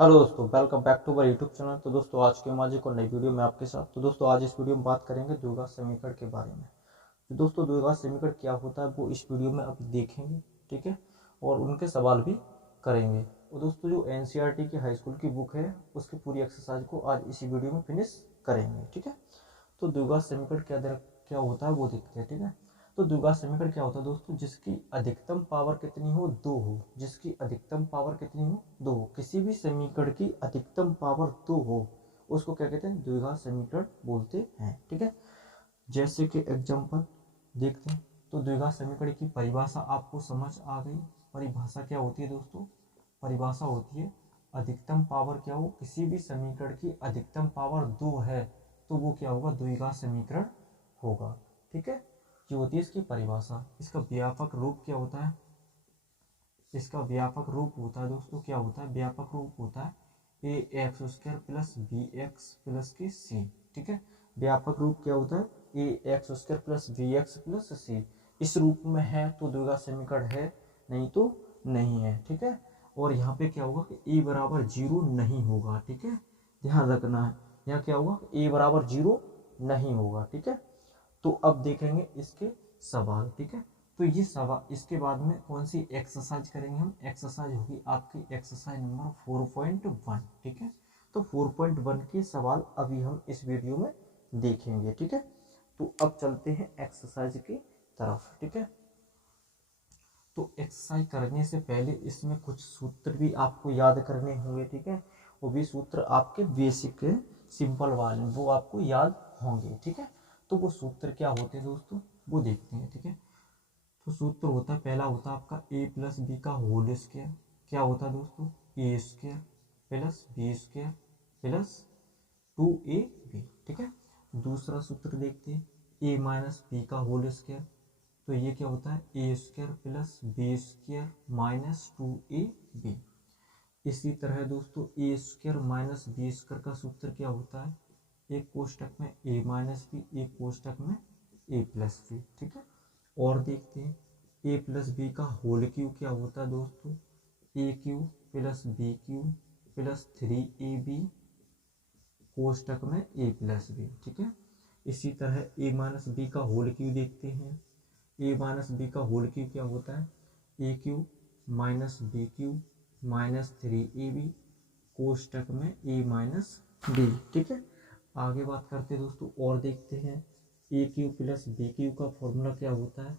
Hello दोस्तों, welcome back to our YouTube channel. तो दोस्तों आज के आज एक और नई वीडियो में आपके साथ। तो दोस्तों आज इस वीडियो में बात करेंगे द्विघात समीकरण के बारे में। तो दोस्तों द्विघात समीकरण क्या होता है वो इस वीडियो में अभी देखेंगे, ठीक है, और उनके सवाल भी करेंगे। और दोस्तों जो एनसीईआरटी की हाई स्कूल की बुक है उसकी पूरी एक्सरसाइज को आज इसी वीडियो में फिनिश करेंगे, ठीक है। तो द्विघात समीकरण क्या होता है वो देखते हैं, ठीक है। तो द्विघात समीकरण क्या होता है दोस्तों, जिसकी अधिकतम पावर कितनी हो, 2 हो। जिसकी अधिकतम पावर कितनी हो, 2 हो। किसी भी समीकरण की अधिकतम पावर 2 हो उसको क्या कहते हैं, द्विघात समीकरण बोलते हैं, ठीक है। जैसे कि एग्जांपल देखते हैं। तो द्विघात समीकरण की परिभाषा आपको समझ आ गई। परिभाषा क्या होती है दोस्तों, परिभाषा होती है अधिकतम पावर क्या हो, किसी भी समीकरण की अधिकतम पावर 2 है तो वो क्या होगा, द्विघात समीकरण होगा, ठीक है। जो होती है इसकी परिभाषा। इसका व्यापक रूप क्या होता है, इसका व्यापक रूप होता है दोस्तों, क्या होता है, व्यापक रूप होता है ए x square plus B x plus की सी, ठीक है। व्यापक रूप क्या होता है, ए x square plus B x plus सी। इस रूप में है तो द्विघात समीकरण है, नहीं तो नहीं है, ठीक है। और यहाँ पे क्या होगा कि ए बराबर 0 नहीं होगा, ठीक है, ध्यान रखना है। यहाँ क्या होगा, ए बराबर 0 नहीं होगा, ठीक है। तो अब देखेंगे इसके सवाल, ठीक है। तो ये सवाल इसके बाद में कौन सी एक्सरसाइज करेंगे हम, एक्सरसाइज होगी आपकी एक्सरसाइज नंबर 4.1, ठीक है। तो 4.1 के सवाल अभी हम इस वीडियो में देखेंगे, ठीक है। तो अब चलते हैं एक्सरसाइज की तरफ, ठीक है। तो एक्सरसाइज करने से पहले इसमें कुछ सूत्र भी आपको याद करने होंगे, ठीक है। वो भी सूत्र आपके बेसिक है, सिंपल वाले, वो आपको याद होंगे, ठीक है। तो वो सूत्र क्या होते हैं दोस्तों, वो देखते हैं, ठीक है। तो सूत्र होता है, पहला होता है आपका ए प्लस बी का होल स्क्वायर। क्या होता है दोस्तों, a square plus b square plus 2ab, ठीक है। दूसरा सूत्र देखते हैं, ए माइनस बी का होल स्क्वायर। तो ये क्या होता है, a square plus b square minus 2ab। इसी तरह दोस्तों a square minus b square का सूत्र क्या होता है, एक कोष्टक में ए माइनस बी, एक कोष्टक में ए प्लस बी, ठीक है। और देखते हैं ए प्लस बी का होल क्यूब क्या होता है दोस्तों, a cube plus b cube plus 3ab कोष्टक में ए प्लस बी, ठीक है। इसी तरह ए माइनस बी का होल क्यूब देखते हैं। ए माइनस बी का होल क्यूब क्या होता है, a cube minus b cube minus 3ab कोष्टक में ए माइनस बी, ठीक है। आगे बात करते हैं दोस्तों, और देखते हैं ए क्यूब प्लस बी क्यूब का फॉर्मूला क्या होता है।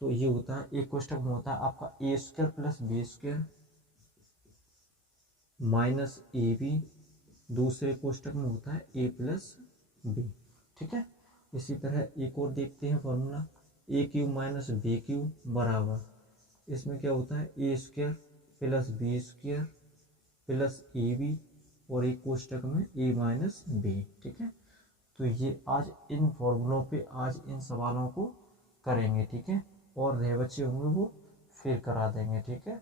तो ये होता है, एक कोष्टक में होता है आपका a square plus b square minus a b, दूसरे कोष्टक में होता है ए प्लस बी, ठीक है। इसी तरह एक और देखते हैं formula, a cube minus b cube बराबर, इसमें क्या होता है, a square plus b square plus a b और एक कोष्टक में ए माइनस बी, ठीक है। तो ये आज इन फॉर्मूलों पे आज इन सवालों को करेंगे, ठीक है। और रह बचे होंगे वो फिर करा देंगे, ठीक है।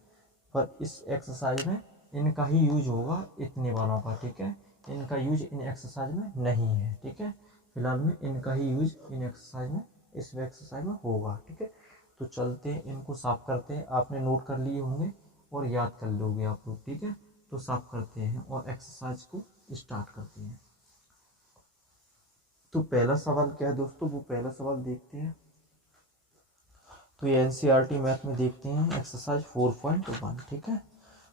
पर इस एक्सरसाइज में इनका ही यूज होगा, इतने वालों का, ठीक है। इनका यूज इन एक्सरसाइज में नहीं है, ठीक है। फिलहाल में इनका ही यूज इन एक्सरसाइज में, इस एक्सरसाइज में होगा, ठीक है। तो चलते हैं, इनको साफ करते हैं। आपने नोट कर लिए होंगे और याद कर लोगे आप लोग, ठीक है। तो साफ करते हैं और एक्सरसाइज को स्टार्ट करते हैं। तो पहला सवाल क्या है दोस्तों, वो पहला सवाल देखते हैं। तो ये एनसीईआरटी मैथ में देखते हैं एक्सरसाइज 4.1, ठीक है।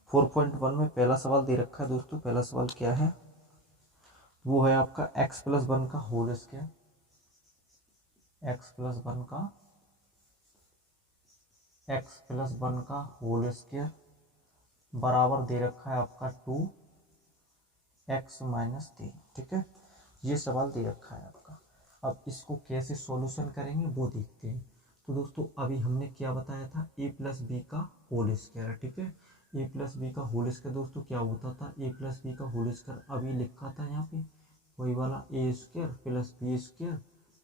4.1 में पहला सवाल दे रखा है दोस्तों। पहला सवाल क्या है, वो है आपका x प्लस 1 का होल स्क्वायर, x प्लस 1 का होल स्क्वायर बराबर दे रखा है आपका 2x माइनस 3, ठीक है। ये सवाल दे रखा है आपका। अब इसको कैसे सॉल्यूशन करेंगे वो देखते हैं। तो दोस्तों अभी हमने क्या बताया था, ए प्लस बी का होल स्क्वायर, ठीक है। ए प्लस बी का होल स्क्वायर दोस्तों क्या होता था, ए प्लस बी का होल स्क्वायर अभी लिखा था यहाँ पे, वही वाला a square plus b square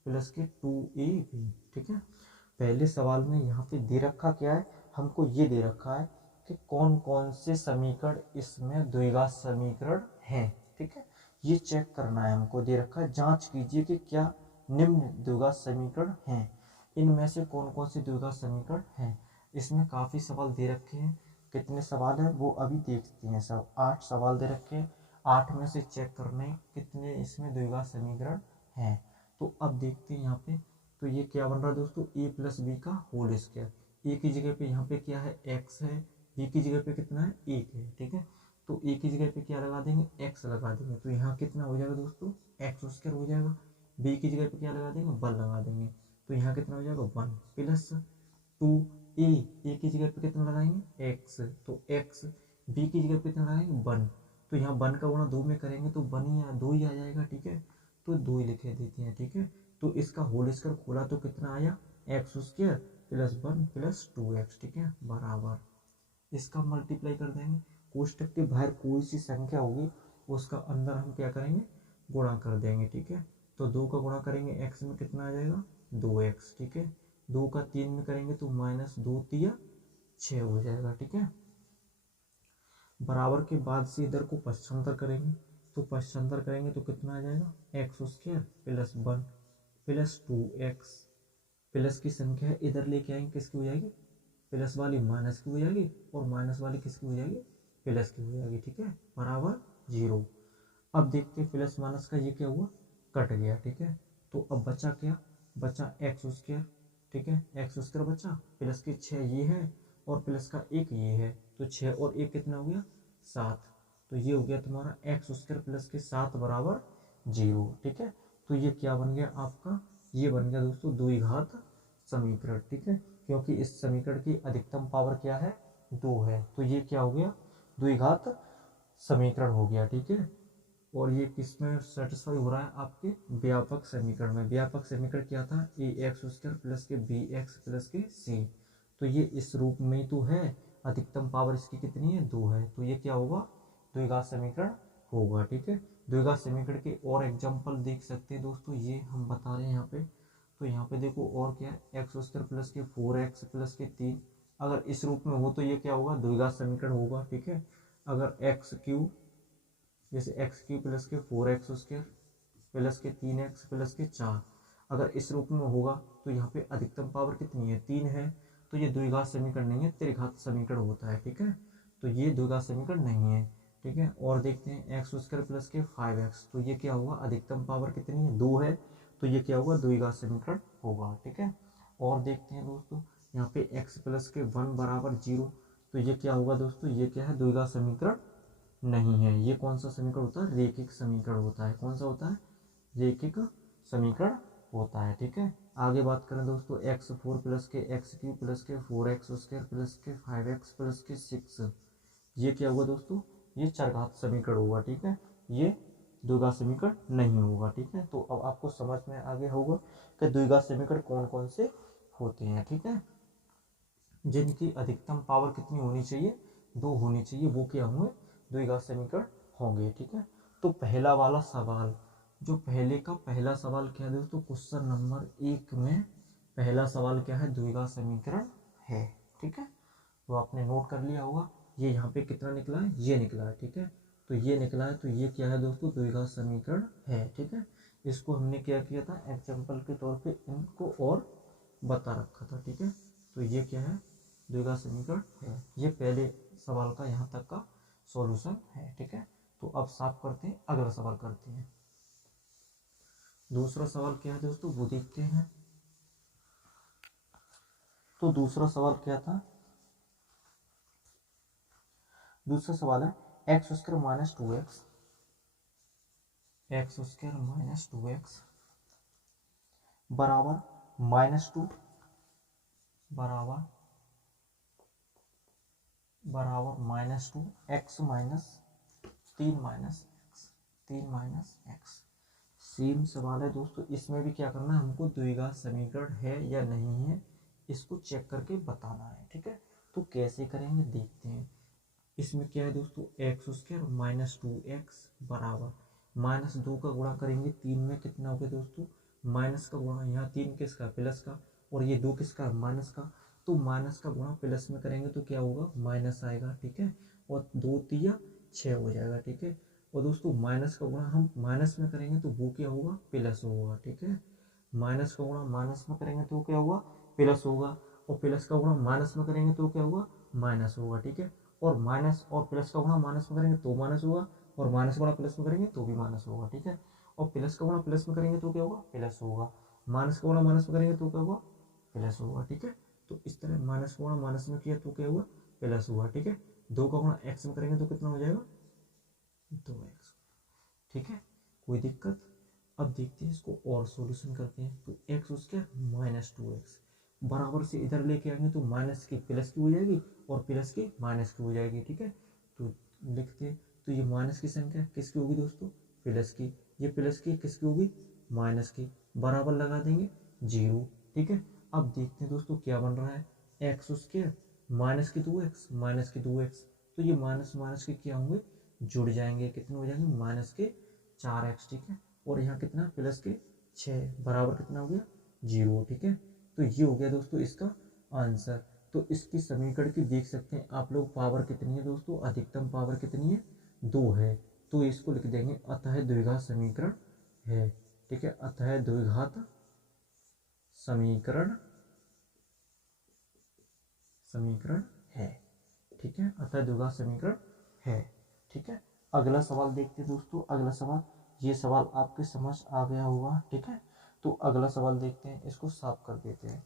plus के 2ab, ठीक है। पहले सवाल में यहाँ पे दे रखा क्या है, हमको ये दे रखा है कि कौन कौन से समीकरण इसमें द्विघात समीकरण हैं, ठीक है। ये चेक करना है हमको, दे रखा है जांच कीजिए कि क्या निम्न द्विघात समीकरण हैं, इनमें से कौन कौन से द्विघात समीकरण हैं। इसमें काफ़ी सवाल दे रखे हैं, कितने सवाल है वो अभी देखते हैं। सब 8 सवाल दे रखे हैं, 8 में से चेक करने कितने इसमें द्विघात समीकरण हैं। तो अब देखते हैं यहाँ पे, तो ये क्या बन रहा है दोस्तों, a प्लस बी का होल स्क्वायर। a की जगह पे यहाँ पे क्या है, x है, b की जगह पे कितना है, 1 है, ठीक है। तो a की जगह पे क्या लगा देंगे, x लगा देंगे, तो यहाँ कितना हो जाएगा दोस्तों, एक्स स्क्वायर हो जाएगा। b की जगह पे क्या लगा देंगे, 1 लगा देंगे, तो यहाँ कितना हो जाएगा, 1 प्लस 2a, a की जगह पे कितना लगाएंगे, x, तो x, b की जगह पे कितना लगाएंगे, 1, तो यहाँ 1 का गुणा 2 में करेंगे तो 1 ही 2 ही आ जाएगा, ठीक है, तो 2 ही लिखे देते हैं, ठीक है। तो इसका होल स्क्वायर खोला तो कितना आया, x square plus 1 plus 2x, ठीक है, बराबर इसका मल्टीप्लाई कर देंगे। कोष्टक के बाहर कोई सी संख्या होगी उसका अंदर हम क्या करेंगे, गुणा कर देंगे, ठीक है। तो 2 का गुणा करेंगे x में कितना आ जाएगा, 2x, ठीक है। 2 का 3 में करेंगे तो माइनस 2 3 6 हो जाएगा, ठीक है। बराबर के बाद से इधर को पश्चांतर करेंगे, तो पश्चांतर करेंगे तो कितना आ जाएगा, x square plus 1 plus 2x, plus की संख्या है इधर लेके आएंगे, किसकी हो जाएगी, प्लस वाली माइनस की हो जाएगी, और माइनस वाली किसकी हो जाएगी, प्लस की हो जाएगी, ठीक है, बराबर 0। अब देखते हैं प्लस माइनस का ये क्या हुआ, कट गया, ठीक है। तो अब बचा क्या, बचा एक्स स्क्वायर, ठीक है, एक्स स्क्वायर बचा, प्लस के 6 ये है और प्लस का 1 ये है, तो 6 और 1 कितना हो गया, 7, तो ये हो गया तुम्हारा एक्स स्क्वायर प्लस के 7 बराबर 0, ठीक है। तो ये क्या बन गया आपका, ये बन गया दोस्तों द्विघात समीकरण, ठीक है, क्योंकि इस समीकरण की अधिकतम पावर क्या है, 2 है, तो ये क्या हो गया, द्विघात समीकरण हो गया, ठीक है। और ये किसमें सेटिस्फाई हो रहा है, आपके व्यापक समीकरण में। व्यापक समीकरण क्या था, ए एक्स स्क्वायर प्लस के बी एक्स प्लस के सी, तो ये इस रूप में तो है, अधिकतम पावर इसकी कितनी है, 2 है, तो ये क्या होगा, द्विघात समीकरण होगा, ठीक है। द्विघात समीकरण के और एग्जाम्पल देख सकते हैं दोस्तों, ये हम बता रहे हैं यहाँ पे। तो यहाँ पे देखो और क्या है, एक्स स्क्वायर प्लस के 4x प्लस के 3, अगर इस रूप में हो तो ये क्या होगा, द्विघात समीकरण होगा, ठीक है। अगर एक्स क्यू, जैसे एक्स क्यू प्लस के 4x स्क्वायर प्लस के 3x प्लस के 4, अगर इस रूप में होगा तो यहाँ पे अधिकतम पावर कितनी है, 3 है, तो ये द्विघात समीकरण नहीं है, त्रिघात समीकरण होता है, ठीक है। तो ये द्विघात समीकरण नहीं है, ठीक है। और देखते हैं एक्स स्क्वायर प्लस के 5x, तो ये क्या होगा, अधिकतम पावर कितनी है, 2 है, तो ये क्या होगा, द्विघात समीकरण होगा, ठीक है। और देखते हैं दोस्तों, यहाँ पे x प्लस के 1 बराबर 0, तो ये क्या होगा दोस्तों, ये क्या है, द्विघात समीकरण नहीं है। ये कौन सा समीकरण होता है, रेखिक समीकरण होता है, कौन सा होता है, रेखिक समीकरण होता है, ठीक है। आगे बात करें दोस्तों, x4 प्लस के एक्स क्यू प्लस के 4x स्क्वायर प्लस के 5x प्लस के 6, ये क्या होगा दोस्तों, ये चरघात समीकरण होगा, ठीक है, ये द्विघात समीकरण नहीं होगा, ठीक है। तो अब आपको समझ में आगे होगा कि द्विघात समीकरण कौन कौन से होते हैं, ठीक है, जिनकी अधिकतम पावर कितनी होनी चाहिए, 2 होनी चाहिए, वो क्या होंगे, द्विघात समीकरण होंगे, ठीक है। तो पहला वाला सवाल, जो पहले का पहला सवाल क्या है दोस्तों, क्वेश्चन नंबर 1 में पहला सवाल क्या है, द्विघात समीकरण है, ठीक है। तो आपने नोट कर लिया होगा, ये यहाँ पे कितना निकला है, ये निकला है, ठीक है। तो ये निकला है, तो ये क्या है दोस्तों, द्विघात समीकरण है, ठीक है। इसको हमने क्या किया था, एग्जाम्पल के तौर पे इनको और बता रखा था, ठीक है। तो ये क्या है, द्विघात समीकरण है, ये पहले सवाल का यहाँ तक का सॉल्यूशन है, ठीक है। तो अब साफ करते हैं, अगला सवाल करते हैं। दूसरा सवाल क्या है दोस्तों, वो देखते हैं। तो दूसरा सवाल क्या था, दूसरा सवाल है x square minus 2x, x square minus 2x बराबर -2 बराबर -2 x minus 3 minus x। Same सवाल है दोस्तों, इसमें भी क्या करना है, हमको द्विघात समीकरण है या नहीं है इसको चेक करके बताना है, ठीक है। तो कैसे करेंगे देखते हैं। इसमें क्या है दोस्तों, एक्स स्क्वायर माइनस 2x बराबर -2 का गुणा करेंगे 3 में, कितना हो गया दोस्तों, माइनस का गुणा, यहाँ 3 किसका, प्लस का, और ये 2 किसका, माइनस का, तो माइनस का गुणा प्लस में करेंगे तो क्या होगा, माइनस आएगा, ठीक है। और 2 3 6 हो जाएगा, ठीक है। और दोस्तों माइनस का गुणा हम माइनस में करेंगे तो वो क्या होगा, प्लस होगा, ठीक है। माइनस का गुणा माइनस में करेंगे तो क्या होगा, प्लस होगा, और प्लस का गुणा माइनस में करेंगे तो क्या होगा, माइनस होगा, ठीक है। और माइनस और प्लस का गुणा माइनस में करेंगे तो माइनस होगा, और माइनस गुणा प्लस में करेंगे तो भी माइनस होगा, ठीक है। और प्लस का गुणा प्लस में करेंगे तो क्या होगा, प्लस होगा। माइनस का गुणा माइनस में करेंगे तो क्या होगा, प्लस होगा, ठीक है। तो इस तरह माइनस का गुणा माइनस में किया तो क्या हुआ, प्लस हुआ, ठीक है। 2 का गुणा एक्स में करेंगे तो कितना हो जाएगा, 2x, ठीक है। कोई दिक्कत। अब देखते हैं इसको और सॉल्यूशन करते हैं। तो एक्स उसके -2x बराबर से इधर लेके आएंगे तो माइनस की प्लस की हो जाएगी और प्लस की माइनस की हो जाएगी, ठीक है। तो लिखते हैं, तो ये माइनस की संख्या किसकी होगी दोस्तों, प्लस की। ये प्लस की किसकी होगी, माइनस की। बराबर लगा देंगे 0, ठीक है। अब देखते हैं दोस्तों क्या बन रहा है, एक्स स्क्वायर माइनस की 2x माइनस की 2x। तो ये माइनस माइनस के क्या होंगे, जुड़ जाएंगे, कितने हो जाएंगे, माइनस के 4x, ठीक है। और यहाँ कितना, प्लस के 6 बराबर कितना हो गया, 0, ठीक है। तो ये हो गया दोस्तों इसका आंसर। तो इसकी समीकरण की देख सकते हैं आप लोग, पावर कितनी है दोस्तों, अधिकतम पावर कितनी है, 2 है। तो इसको लिख देंगे अतः द्विघात समीकरण है, ठीक है। अतः द्विघात समीकरण समीकरण है, ठीक है। अतः द्विघात समीकरण है, ठीक है। अगला सवाल देखते हैं दोस्तों। अगला सवाल, ये सवाल आपके समझ आ गया होगा, ठीक है। तो अगला सवाल देखते हैं, इसको साफ कर देते हैं।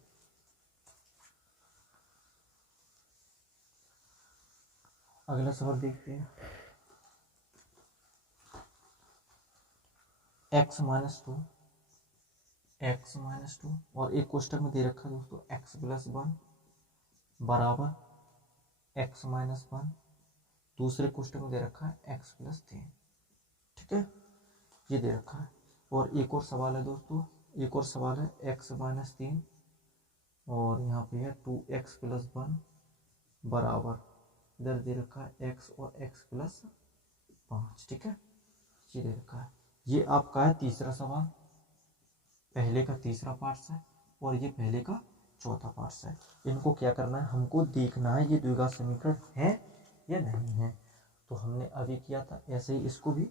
अगला सवाल देखते हैं, x माइनस टू और एक क्वेश्चन में दे रखा है दोस्तों x+1 बराबर x-1। दूसरे क्वेश्चन में दे रखा है x+3, ठीक है। ये दे रखा है। और एक और सवाल है दोस्तों, एक और सवाल है x-3 और यहाँ पे है 2x+1 बराबर, इधर दे रखा है x और x+5, ठीक है। ये दे रखा है। ये आपका है तीसरा सवाल, पहले का तीसरा पार्ट है और ये पहले का चौथा पार्ट है। इनको क्या करना है, हमको देखना है ये द्विघात समीकरण है या नहीं है। तो हमने अभी किया था, ऐसे ही इसको भी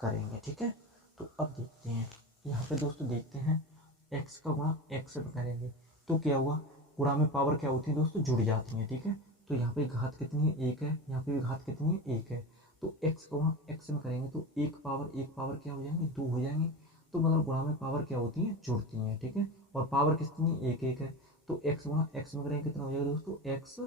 करेंगे, ठीक है। तो अब देखते हैं, यहाँ पे दोस्तों देखते हैं x का गुणा x में करेंगे तो क्या हुआ, गुणा में पावर क्या होती है दोस्तों, जुड़ जाती है, ठीक है। तो यहाँ पे घात कितनी है, 1 है। यहाँ पे भी घात कितनी है, 1 है। तो x का गुणा x में करेंगे तो एक पावर क्या हो जाएंगे, 2 हो जाएंगे। तो मतलब गुणा में पावर क्या होती है, जुड़ती हैं, ठीक है। और पावर कितनी, 1 है। तो x गुणा x में करेंगे कितना हो जाएगा दोस्तों, x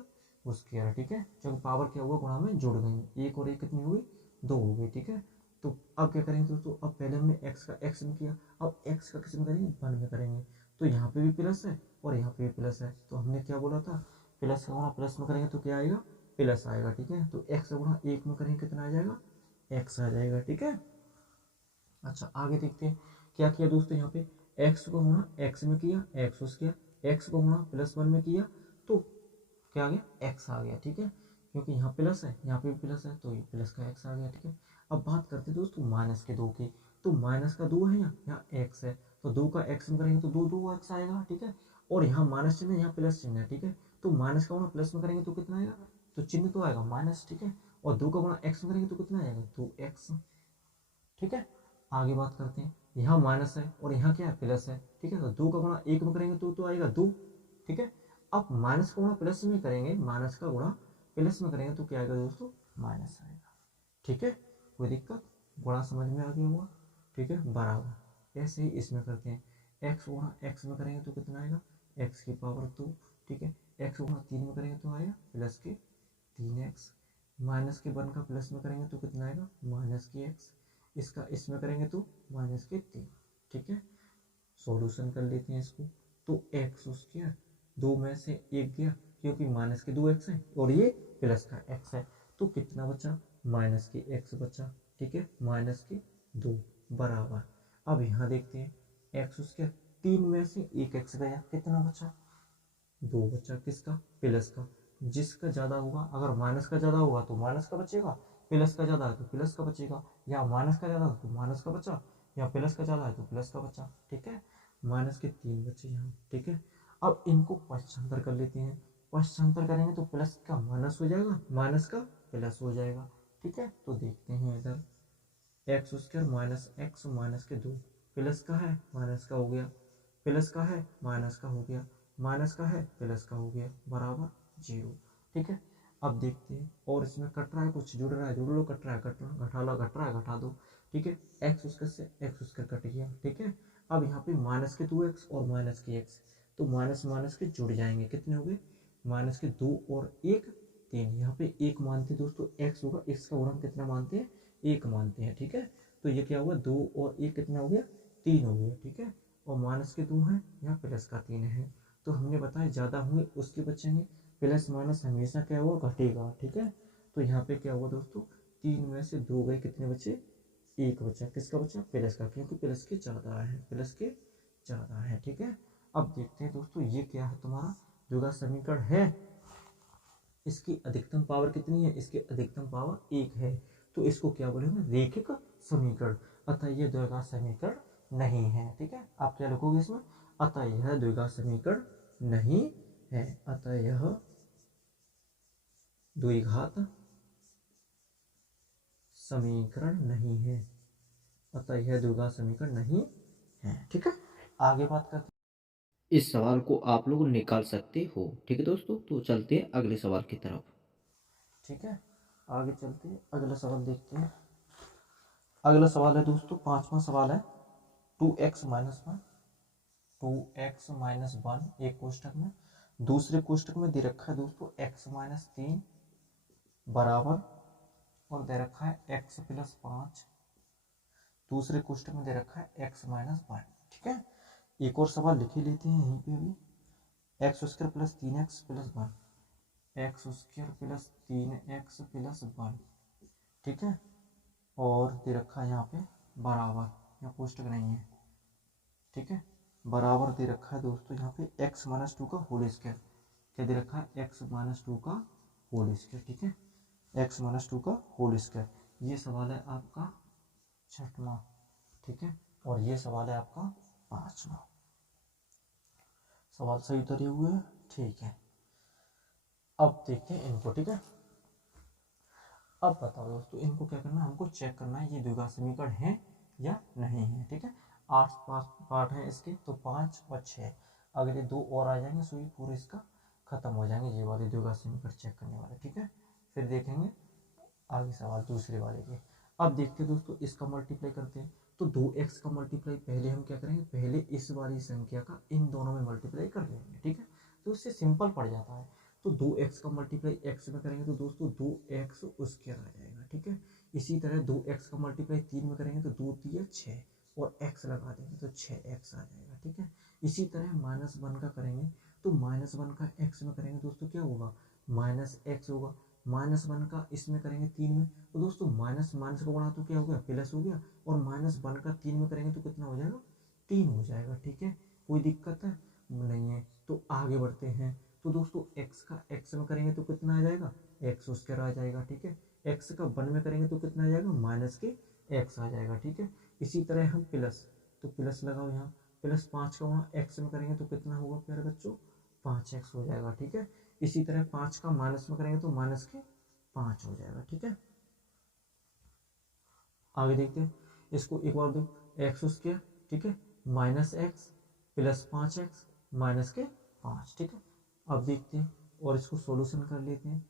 स्क्वायर, ठीक है। जब पावर क्या हुआ, गुणा में जुड़ गई, 1 और 1 कितनी हुई, 2 हो गई, ठीक है। तो अब क्या करेंगे दोस्तों, अब पहले हमने x का x में किया, अब x का किस में करेंगे, 1 में करेंगे। तो यहाँ पे भी प्लस है और यहाँ पे भी प्लस है। तो हमने क्या बोला था, प्लस का गुणा प्लस में करेंगे तो क्या आएगा, प्लस आएगा, ठीक है। तो x का गुणा 1 में करेंगे कितना आ जाएगा, x आ जाएगा, ठीक है। अच्छा आगे देखते हैं क्या किया दोस्तों, यहाँ पे x को गुणा x में किया, x स्क्वायर, x को गुणा +1 में किया तो क्या आ गया, x आ गया, ठीक है। क्योंकि यहाँ प्लस है, यहाँ पे भी प्लस है, तो ये प्लस का x आ गया, ठीक है। अब बात करते हैं दोस्तों माइनस के 2 की। तो माइनस का 2 है, यहाँ x है, तो 2 का x में करेंगे तो 2x आएगा, ठीक है। और यहाँ माइनस चिन्ह है, यहाँ प्लस चिन्ह है, ठीक है। तो माइनस का गुणा प्लस में करेंगे तो कितना आएगा, तो चिन्ह तो आएगा माइनस, ठीक है। और 2 का गुणा x में करेंगे तो कितना आएगा, 2x, ठीक है। आगे बात करते हैं, यहाँ माइनस है और यहाँ क्या है, प्लस है, ठीक है। तो 2 का गुणा 1 में करेंगे तो आएगा 2, ठीक है। अब माइनस का गुणा प्लस में करेंगे, माइनस का गुणा प्लस में करेंगे तो क्या आएगा दोस्तों, माइनस आएगा, ठीक है। कोई दिक्कत, गुणा समझ में आ गया हुआ, ठीक है। बराबर ऐसे ही इसमें करते हैं, x गुणा x में करेंगे तो कितना आएगा, x की पावर 2, ठीक है। x गुणा 3 में करेंगे तो आएगा प्लस के 3x, माइनस के 1 का प्लस में करेंगे तो कितना आएगा, माइनस के x, इसका इसमें करेंगे तो माइनस के 3, ठीक है। सॉल्यूशन कर लेते हैं इसको। तो x स्क्वायर 2 में से 1 गया क्योंकि माइनस के 2x है और ये प्लस का x है, तो कितना बचा, माइनस के x बचा, ठीक है। माइनस के 2 बराबर, अब यहाँ देखते हैं x स्क्वायर 3 में से 1x गया, कितना बचा, 2 बचा, किसका, प्लस का। जिसका ज़्यादा होगा, अगर माइनस का ज़्यादा होगा तो माइनस का बचेगा, प्लस का ज़्यादा है तो प्लस का बचेगा, या माइनस का ज़्यादा है तो माइनस का बचा, या प्लस का ज़्यादा है तो प्लस का बचा, ठीक है। माइनस के 3 बचे यहाँ, ठीक है। अब इनको पश्चांतर कर लेते हैं, पश्चांतर करेंगे तो प्लस का माइनस हो जाएगा, माइनस का प्लस हो जाएगा, ठीक है। तो देखते हैं इधर x square minus x minus के 2, प्लस का है माइनस का हो गया, प्लस का है माइनस का हो गया, माइनस का है प्लस का हो गया, बराबर 0, ठीक है। अब देखते हैं, और इसमें कट रहा है, कुछ जुड़ रहा है, जुड़ लो, कट रहा है, कट लो, घटा लो, घट रहा है, घटा दो, ठीक है। एक्स उसके से एक्स उसका कट गया, ठीक है। अब यहाँ पे माइनस के 2x और माइनस के x, तो माइनस माइनस के जुड़ जाएंगे, कितने हो गए, माइनस के 2 और 1 3। यहाँ पे 1 मानते हैं दोस्तों, x होगा, x का गुणा हम कितना मानते हैं, 1 मानते हैं, ठीक है। तो ये क्या हुआ, 2 और 1 कितना हो गया, 3 हो गया, ठीक है। और माइनस के 2 है, यहाँ प्लस का 3 है। तो हमने बताया ज़्यादा होंगे उसके बचेंगे, प्लस माइनस हमेशा क्या हुआ, घटेगा, ठीक है। तो यहाँ पे क्या हुआ दोस्तों, 3 में से 2 गए, कितने बचे, 1 बचा, किसका बचा, प्लस का, क्योंकि प्लस के ज़्यादा है, प्लस के ज़्यादा है, ठीक है। अब देखते हैं दोस्तों, ये क्या है, तुम्हारा द्विघात समीकरण है, इसकी अधिकतम पावर कितनी है, इसकी अधिकतम पावर 1 है। तो इसको क्या बोलेंगे, रेखिक समीकरण। अतः यह द्विघात समीकरण नहीं है, ठीक है। आप क्या लिखोगे इसमें, अतः यह द्विघात समीकरण नहीं है, अतः यह द्विघात समीकरण नहीं है, अतः यह द्विघात समीकरण नहीं है, ठीक है। आगे बात करते हैं, इस सवाल को आप लोग निकाल सकते हो, ठीक है दोस्तों। तो चलते हैं अगले सवाल की तरफ, ठीक है। आगे चलते हैं, अगला सवाल देखते हैं। अगला सवाल है दोस्तों, 5वां सवाल है, 2x माइनस वन, 2x-1 एक कोष्टक में, दूसरे कोष्टक में दे रखा है दोस्तों x-3 बराबर, और दे रखा है x+5, दूसरे कोष्टक में दे रखा है x-1, ठीक है। एक और सवाल लिख ही लेते हैं यहीं पे भी, x² + 3x + 1, x² + 3x + 1, ठीक है। और दे रखा है यहाँ पे बराबर, यहाँ कोष्टक नहीं है, ठीक है। बराबर दे रखा है दोस्तों यहाँ पे x-2 का होल स्क्वायर, क्या दे रखा है, x-2 का होल स्क्वायर, ठीक है, x-2 का होल स्क्वायर। ये सवाल है आपका 6वां, ठीक है। और ये सवाल है आपका 5वां। सवाल सही उतरे हुए हैं, ठीक है। अब देखते हैं इनको, ठीक है। अब बताओ दोस्तों, इनको क्या करना है, हमको चेक करना है ये द्विघात समीकरण है या नहीं है, ठीक है। 8 पार्ट है इसके, तो 5 और 6, अगर ये 2 और आ जाएंगे तो ये पूरे इसका खत्म हो जाएंगे, ये वाले द्विघात समीकरण चेक करने वाले, ठीक है। फिर देखेंगे आगे सवाल दूसरे वाले के। अब देखते हैं दोस्तों, इसका मल्टीप्लाई करते हैं, तो 2x का मल्टीप्लाई पहले हम क्या करेंगे, पहले इस वाली संख्या का इन दोनों में मल्टीप्लाई कर लेंगे, ठीक है। तो इससे सिंपल पड़ जाता है। तो 2x का मल्टीप्लाई x में करेंगे तो दोस्तों 2x उसके आ जाएगा, ठीक है। इसी तरह 2x का मल्टीप्लाई 3 में करेंगे तो 2 3 6, और x लगा देंगे तो 6x आ जाएगा, ठीक है। इसी तरह -1 का करेंगे, तो -1 का x में करेंगे दोस्तों क्या होगा, -x होगा। -1 का इसमें करेंगे 3 में, तो दोस्तों माइनस माइनस का गुणा तो क्या हो गया, प्लस हो गया, और -1 का 3 में करेंगे तो कितना हो जाएगा, 3 हो जाएगा, ठीक है। कोई दिक्कत है नहीं है। तो आगे बढ़ते हैं, तो दोस्तों x का x में करेंगे तो कितना आ जाएगा, x स्क्वायर आ जाएगा, ठीक है। x का 1 में करेंगे तो कितना आ जाएगा, माइनस के x आ जाएगा, ठीक है। इसी तरह हम प्लस, तो प्लस लगाओ यहाँ, +5 का गुणा x में करेंगे तो कितना होगा प्यारे बच्चों, 5x हो जाएगा, ठीक है। इसी तरह 5 का माइनस में करेंगे तो माइनस के 5 हो जाएगा, ठीक है। आगे देखते हैं, इसको एक बार दो, एक्स स्क्वायर, ठीक है, -x + 5x - 5, ठीक है। अब देखते हैं और इसको सॉल्यूशन कर लेते हैं,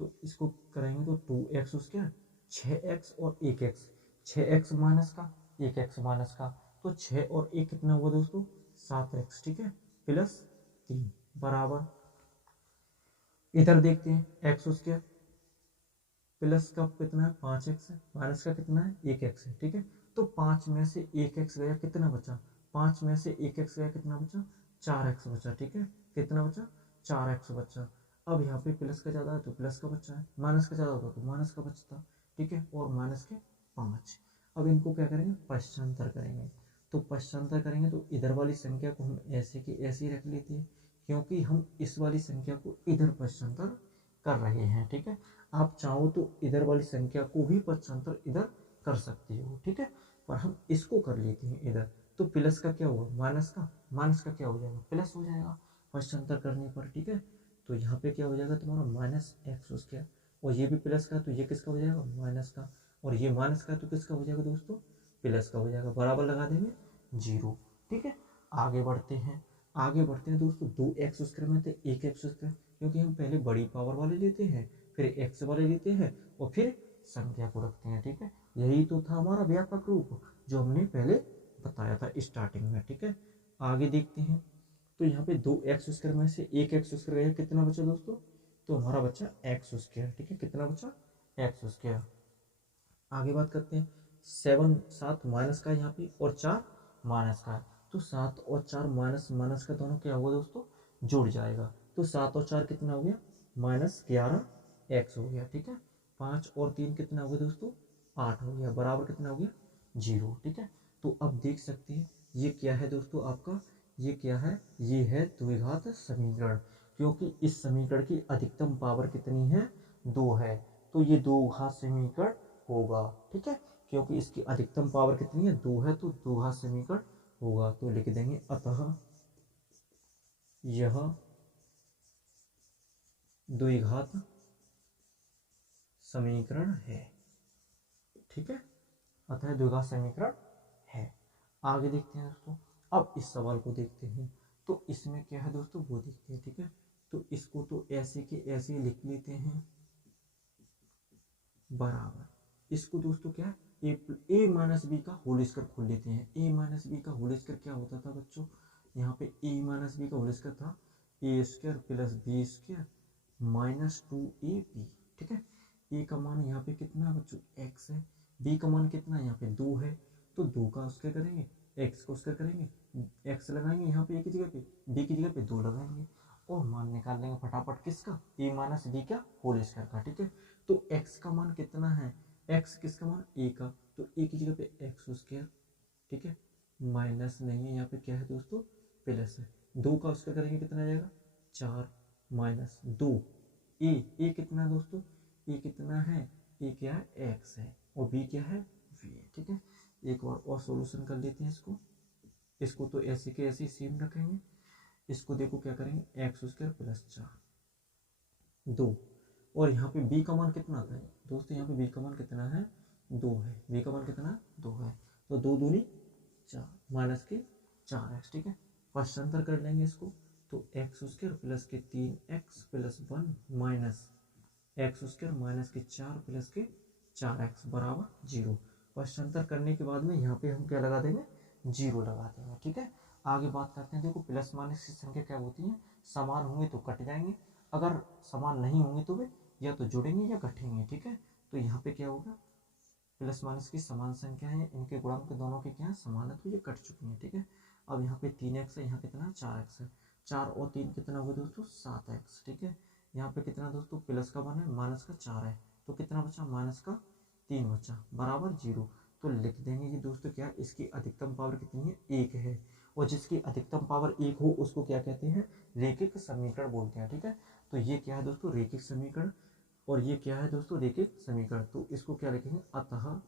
तो इसको करेंगे तो 2x², 6x और 1x, 6x माइनस का 1x माइनस का, तो 6 और 1 कितना हुआ दोस्तों, 7x, ठीक है, +3 बराबर, इधर देखते हैं x² प्लस का कितना है, 5x है, माइनस का कितना है, 1x है, ठीक है। तो 5 में से 1x गया, कितना बचा, 5 में से 1x गया, कितना बचा, 4x बचा, ठीक है। कितना बचा, 4x बचा। अब यहाँ पे प्लस का ज़्यादा है तो प्लस का बचा है, माइनस का ज़्यादा होता तो माइनस का बचता, ठीक है, और -5। अब इनको क्या करेंगे, पश्चांतर करेंगे, तो पश्चांतर करेंगे तो इधर वाली संख्या को हम ऐसे की ऐसे ही रख लेते हैं, क्योंकि हम इस वाली संख्या को इधर पश्चांतर कर रहे हैं, ठीक है। आप चाहो तो इधर वाली संख्या को भी पक्षांतर इधर कर सकते हो, ठीक है, पर हम इसको कर लेते हैं इधर। तो प्लस का क्या होगा, माइनस का क्या हो जाएगा, प्लस हो जाएगा पक्षांतर करने पर, ठीक है। तो यहाँ पे क्या हो जाएगा तुम्हारा -x², और ये भी प्लस का, तो ये किसका हो जाएगा, माइनस का, और ये माइनस का तो किसका हो जाएगा दोस्तों, प्लस का हो जाएगा, बराबर लगा देंगे 0, ठीक है। आगे बढ़ते हैं, दोस्तों 2x² में थे 1x², क्योंकि हम पहले बड़ी पावर वाले लेते हैं फिर एक्स वाले लेते हैं और फिर संख्या को रखते हैं। ठीक है, यही तो था हमारा व्यापक रूप जो हमने पहले बताया था स्टार्टिंग में। ठीक है, आगे देखते हैं। तो यहाँ पे 2x² में से एक x² गया, कितना बचा दोस्तों? तो हमारा बचा x²। ठीक है, कितना बचा? x²। आगे बात करते हैं। 7 माइनस का यहाँ पे और 4 माइनस का है, तो 7 और 4 माइनस माइनस का दोनों क्या हुआ दोस्तों? जुड़ जाएगा। तो 7 और 4 कितना हो गया? -11x हो गया। ठीक है, 5 और 3 कितना हो गया दोस्तों? 8 हो गया, बराबर कितना हो गया? 0। ठीक है, तो अब देख सकते हैं ये क्या है दोस्तों आपका? ये क्या है? ये है द्विघात समीकरण, क्योंकि इस समीकरण की अधिकतम पावर कितनी है? 2 है, तो ये द्विघात समीकरण होगा। ठीक है, क्योंकि इसकी अधिकतम पावर कितनी है? 2 है, तो द्विघात समीकरण होगा। तो लिख देंगे अतः यह द्विघात समीकरण है। ठीक है, अतः द्विघात समीकरण है। आगे देखते हैं दोस्तों। अब इस सवाल को देखते हैं, तो इसमें क्या है दोस्तों वो देखते हैं। ठीक है, तो इसको तो ऐसे के ऐसे लिख लेते हैं, बराबर इसको दोस्तों क्या है? ए माइनस बी का होल स्क्वायर खोल लेते हैं। ए माइनस बी का होल स्क्वायर क्या होता था बच्चों? यहाँ पे ए माइनस बी का होल स्क्वायर था a² प्लस b² -2ab। ठीक है, ए का मान यहाँ पे कितना है बच्चों? x है। बी का मान कितना है? यहाँ पे 2 है, तो 2 का स्क्वायर करेंगे, x को स्क्वायर करेंगे, x लगाएंगे यहाँ पे, एक की जगह पे b की जगह पे 2 लगाएंगे और मान निकाल लेंगे फटाफट किसका? ए माइनस बी का होल स्क्वायर का। ठीक है, तो x का मान कितना है? x किसका मान? a का, तो a की जगह पे x²। ठीक है, माइनस नहीं है यहाँ पे, क्या है दोस्तों? प्लस है। 2 का स्क्वायर करेंगे कितना आ जाएगा? 4 माइनस 2 a कितना है दोस्तों? a कितना है? a क्या है? x है, और b क्या है? v है। ठीक है, एक बार और सॉल्यूशन कर लेते हैं इसको तो ऐसे के ऐसे सेम रखेंगे। इसको देखो क्या करेंगे? x² प्लस 4 2, और यहाँ पे b का मान कितना आता है दोस्तों? यहाँ पे b का मान कितना है? 2 है। b का मान कितना? 2 है, तो 2 दूनी 4 माइनस के 4x। ठीक है, पश्चांतर कर लेंगे इसको, तो x² प्लस के 3x plus 1 minus x² minus के 4 प्लस के 4x बराबर 0। पश्चांतर करने के बाद में यहाँ पे हम क्या लगा देंगे? 0 लगा देंगे। ठीक है, आगे बात करते हैं। देखो प्लस माइनस की संख्या क्या होती है? समान होंगे तो कट जाएंगे, अगर समान नहीं होंगे तो वे या तो जुड़ेंगे या घटेंगे। ठीक है, तो यहाँ पे क्या होगा? प्लस माइनस की समान संख्या है, इनके गुणांक दोनों के क्या है? समान है, तो ये कट चुके हैं। ठीक है, अब यहाँ पे 3x है, यहाँ कितना है? 4x है। 4 और 3 कितना होगा दोस्तों? 7x। ठीक है, यहाँ पे कितना दोस्तों? प्लस का 1 है, माइनस का 4 है, तो कितना बचा? माइनस का 3 बचा, बराबर 0। तो लिख देंगे कि दोस्तों क्या है? इसकी अधिकतम पावर कितनी है? 1 है, और जिसकी अधिकतम पावर 1 हो उसको क्या कहते हैं? रेखिक समीकरण बोलते हैं। ठीक है, तो ये क्या है दोस्तों? रेखिक समीकरण, और ये क्या है दोस्तों? रेखिक समीकरण। तो इसको क्या लिखेंगे? अतः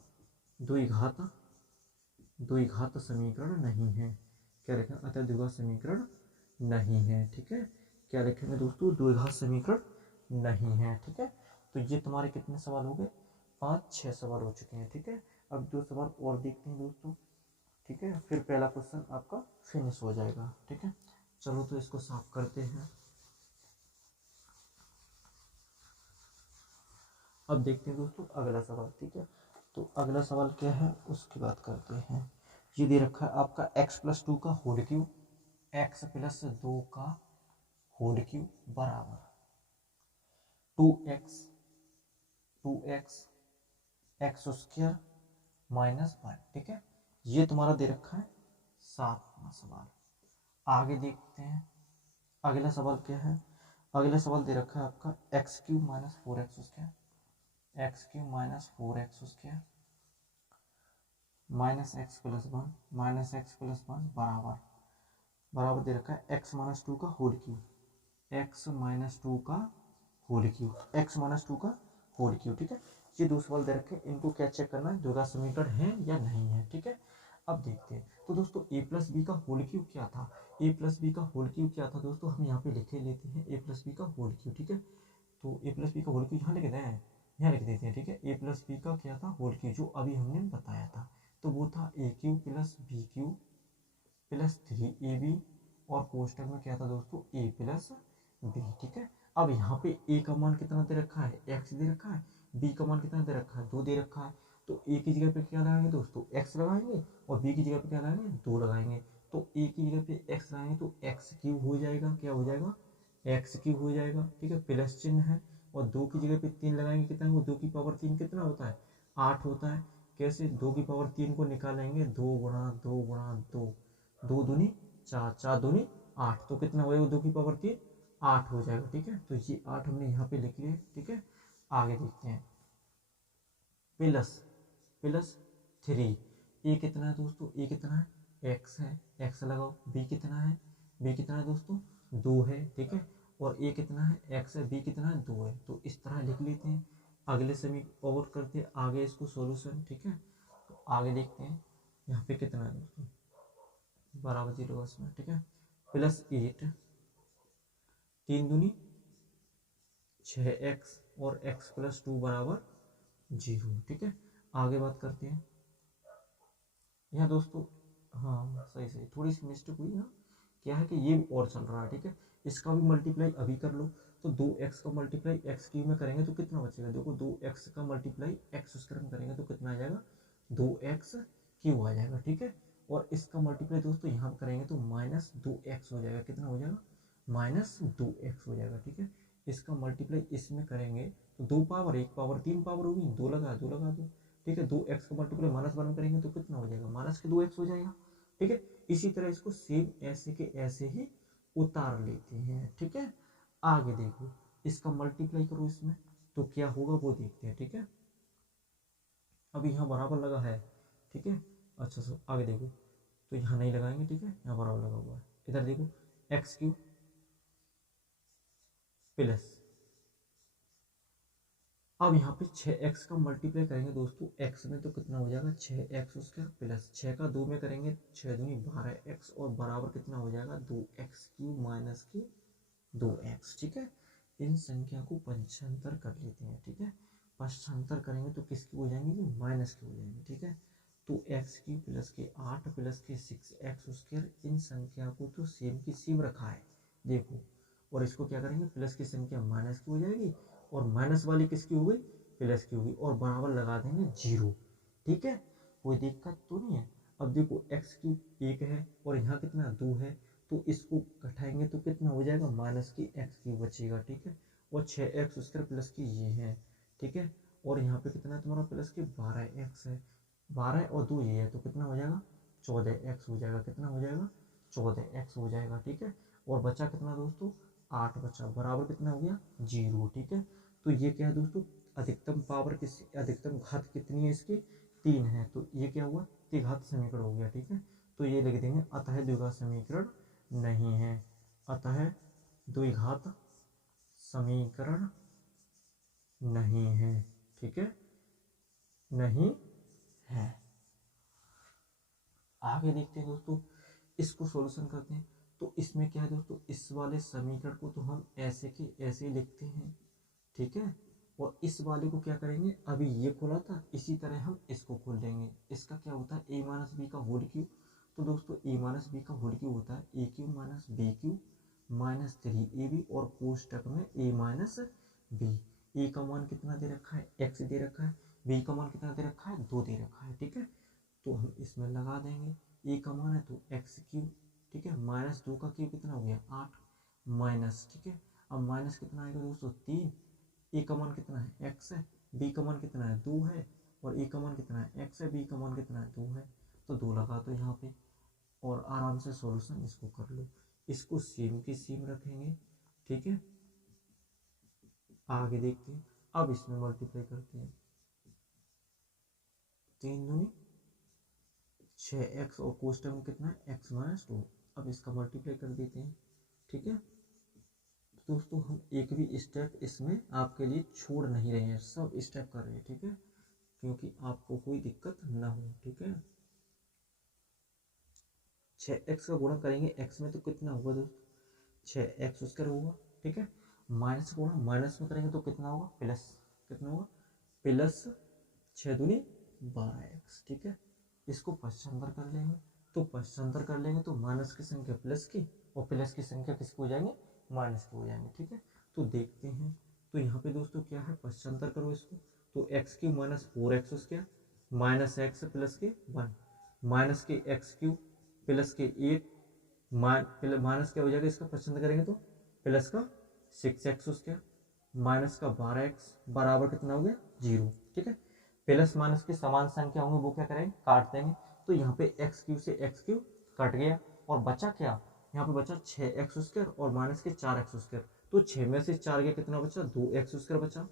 द्विघात समीकरण नहीं है। क्या लिखेंगे? अतः द्विघात समीकरण नहीं है। ठीक है, क्या लिखेंगे दोस्तों? द्विघात समीकरण नहीं है। ठीक है, तो ये तुम्हारे कितने सवाल हो गए? 5-6 सवाल हो चुके हैं। ठीक है, अब 2 सवाल और देखते हैं दोस्तों। ठीक है, फिर पहला क्वेश्चन आपका फिनिश हो जाएगा। ठीक है, चलो तो इसको साफ करते हैं। अब देखते हैं दोस्तों अगला सवाल। ठीक है, तो अगला सवाल क्या है उसकी बात करते हैं। ये दे रखा है आपका x+2 का होल क्यूब, x+2 का होल क्यूब बराबर 2x x² -1। ठीक है, ये तुम्हारा दे रखा है 7वां सवाल। आगे देखते हैं अगला सवाल क्या है। अगला सवाल दे रखा है आपका x³ -4x² x³ -4x² -x+1 बराबर दे रखा है x-2 का होल क्यूब, x-2 का होल क्यूब, x-2 का होल क्यूब। ठीक है, ये 2 सवाल दे रखे हैं, इनको क्या चेक करना है? द्विघात समीकरण है या नहीं है। ठीक है, अब देखते हैं। तो दोस्तों a+b का होल क्यूब क्या था? a+b का होल क्यूब क्या था दोस्तों? हम यहाँ पे लिखे लेते हैं a+b का होल क्यूब। ठीक है, तो a+b का होल क्यूब यहाँ लिख दें, यहाँ लिख देते हैं। ठीक है, a+b का क्या था? होल क्यूब, जो अभी हमने बताया था, तो वो था a³ + b³ + 3ab, और कोष्टक में क्या था दोस्तों? a + b। ठीक है, अब यहाँ पे ए का मान कितना दे रखा है, एक्स दे रखा है, बी का मान कितना दे रखा है, 2 दे रखा है। तो ए की जगह पे क्या लगाएंगे दोस्तों, एक्स लगाएंगे, और बी की जगह पे क्या लगाएंगे, 2 लगाएंगे। तो ए की जगह पे एक्स लगाएंगे तो एक्स क्यूब हो जाएगा, क्या हो जाएगा, एक्स क्यूब हो जाएगा, ठीक है, प्लस चिन्ह है। और 2 की जगह पे 3 लगाएंगे, कितना है वो, 2 की पावर 3 कितना होता है, 8 होता है। कैसे, 2 की पावर 3 को निकालेंगे, 2 गुणा 2 गुणा 2, 2 दूनी 4, 4 दूनी 8, तो कितना होगा 2 की पावर 3, 8 हो जाएगा, ठीक है। तो ये 8 हमने यहाँ पे लिख लिया, ठीक है। आगे देखते हैं, प्लस प्लस 3, ए कितना है दोस्तों, ए कितना है, एक्स है, एक्स लगाओ। बी कितना है, बी कितना है दोस्तों, 2 है, ठीक है। और ए कितना है, एक्स है, बी कितना है, 2 है। तो इस तरह लिख लेते हैं। अगले समय और करते हैं आगे इसको सॉल्यूशन, ठीक है। तो आगे देखते हैं, यहाँ पे कितना है दोस्तों, बराबर 0 इसमें, ठीक है। +8, 3 दूनी 6x और x + 2 बराबर 0, ठीक है। आगे बात करते हैं यहाँ दोस्तों, हाँ सही सही, थोड़ी सी मिस्टेक हुई ना, क्या है कि ये और चल रहा है, ठीक है। इसका भी मल्टीप्लाई अभी कर लो। तो 2x का मल्टीप्लाई एक्स क्यूब में करेंगे तो कितना बचेगा, देखो 2x का मल्टीप्लाई एक्स स्क्वायर में करेंगे तो कितना आ जाएगा, 2x क्यूब आ जाएगा, ठीक है। और इसका मल्टीप्लाई दोस्तों यहाँ पर करेंगे तो -2x हो जाएगा, कितना हो जाएगा, -2x हो जाएगा, ठीक है। इसका मल्टीप्लाई इसमें करेंगे तो 2 पावर 1 पावर 3 पावर होगी, 2 लगा दो, ठीक है। 2x का मल्टीप्लाई -1 में करेंगे तो कितना हो जाएगा, -2x हो जाएगा, ठीक है। इसी तरह इसको सेम ऐसे के ऐसे ही उतार लेते हैं, ठीक है। आगे देखो, इसका मल्टीप्लाई करो इसमें तो क्या होगा वो देखते हैं, ठीक है। अब यहाँ बराबर लगा है, ठीक है। अच्छा सर आगे देखो, तो यहाँ नहीं लगाएंगे, ठीक है, यहाँ बराबर लगा हुआ है। इधर देखो, एक्स क्यूब प्लस, अब यहाँ पे 6x का मल्टीप्लाई करेंगे दोस्तों x में तो कितना हो जाएगा, 6x स्क्वायर प्लस 6 का 2 में करेंगे 6 दूनी 12x और बराबर कितना हो जाएगा, 2x क्यूब माइनस की 2x, ठीक है। इन संख्या को पंचांतर कर लेते हैं, ठीक है। पंचांतर करेंगे तो किसकी हो जाएंगे, माइनस की हो जाएंगे, ठीक है। तो x की प्लस के 8 प्लस के 6x स्क्वायर, इन संख्या को तो सेम की सेम रखा है, देखो। और इसको क्या करेंगे, प्लस की संख्या माइनस की हो जाएगी और माइनस वाली किसकी हो गई, प्लस की होगी, और बराबर लगा देंगे 0, ठीक है। कोई दिक्कत तो नहीं है। अब देखो एक्स क्यूब 1 है और यहाँ कितना 2 है, तो इसको घटाएंगे तो कितना हो जाएगा, माइनस की एक्स क्यूब बचेगा, ठीक है। और 6x स्क्वायर प्लस की ये है, ठीक है। और यहाँ पे कितना है तुम्हारा, प्लस के 12x है, 12 और 2 ये है, तो कितना हो जाएगा, 14x हो जाएगा, कितना हो जाएगा, 14x हो जाएगा, ठीक है। और बचा कितना दोस्तों, 8 बचा, बराबर कितना हो गया, 0, ठीक है। तो ये क्या है दोस्तों, अधिकतम पावर किस, अधिकतम घात कितनी है इसकी, 3 है। तो ये क्या हुआ, द्विघात समीकरण हो गया, ठीक है। तो ये लिख देंगे, अतः द्विघात समीकरण नहीं है, अतः द्विघात समीकरण नहीं है, ठीक है, नहीं है। आगे देखते हैं दोस्तों, इसको सॉल्यूशन करते हैं। तो इसमें क्या है दोस्तों, इस वाले समीकरण को तो हम ऐसे के ऐसे लिखते हैं, ठीक है। और इस वाले को क्या करेंगे, अभी ये खोला था, इसी तरह हम इसको खोल देंगे। इसका क्या होता है, a माइनस बी का होल क्यूब। तो दोस्तों a माइनस बी का होल क्यूब होता है a cube minus b cube minus 3ab और कोष्टक में a माइनस बी। ए का मान कितना दे रखा है, x दे रखा है, बी का मान कितना दे रखा है, 2 दे रखा है, ठीक है। तो हम इसमें लगा देंगे, ए का मान है तो एक्स क्यूब, ठीक है, माइनस 2 का क्यूब कितना हो गया, 8 माइनस, ठीक है। अब माइनस कितना आएगा दोस्तों, 3, ए का मान कितना है, एक्स है, बी का मान कितना है, 2 है, और ए का मान कितना है, एक्स है, बी का मान कितना है, 2 है। तो 2 लगा दो यहाँ पे और आराम से सॉल्यूशन इसको कर लो। इसको सेम की सेम रखेंगे, ठीक है। आगे देखते हैं, अब इसमें मल्टीप्लाई करते हैं, 3 दूनी 6x और कोष्टक में कितना है, x माइनस 2। अब इसका मल्टीप्लाई कर देते हैं, ठीक है। तो दोस्तों हम एक भी स्टेप इसमें आपके लिए छोड़ नहीं रहे हैं, सब स्टेप कर रहे हैं, ठीक है, क्योंकि आपको कोई दिक्कत ना हो, ठीक है। 6x का गुणा करेंगे x में तो कितना होगा दोस्तों, 6x स्क्वायर होगा, ठीक है। माइनस गुणा माइनस में करेंगे तो कितना होगा, प्लस, कितना होगा, प्लस 6 दूनी 12x, ठीक है। इसको पश्चांतर कर लेंगे, तो पश्चांतर कर लेंगे तो माइनस की संख्या प्लस की और प्लस की संख्या किसकी हो जाएंगे, माइनस की हो जाएंगे, ठीक है। तो देखते हैं, तो यहाँ पे दोस्तों क्या है, पश्चांतर करो इसको, तो x cube minus 4x² minus x plus के 1 माइनस के एक्स क्यूब प्लस के 1 माइनस क्या हो जाएगा, इसका पश्चांतर करेंगे तो प्लस का 6x² माइनस का 12x बराबर कितना हो गया 0। ठीक है, प्लस माइनस के समान संख्या होंगे वो क्या करेंगे, काट देंगे। तो यहाँ पे एक्स क्यूब से एक्स क्यूब कट गया और बचा क्या, यहाँ पे बचा 6x² और माइनस के 4x²। तो 6 में से 4 गया, कितना बचा 2x² बचा।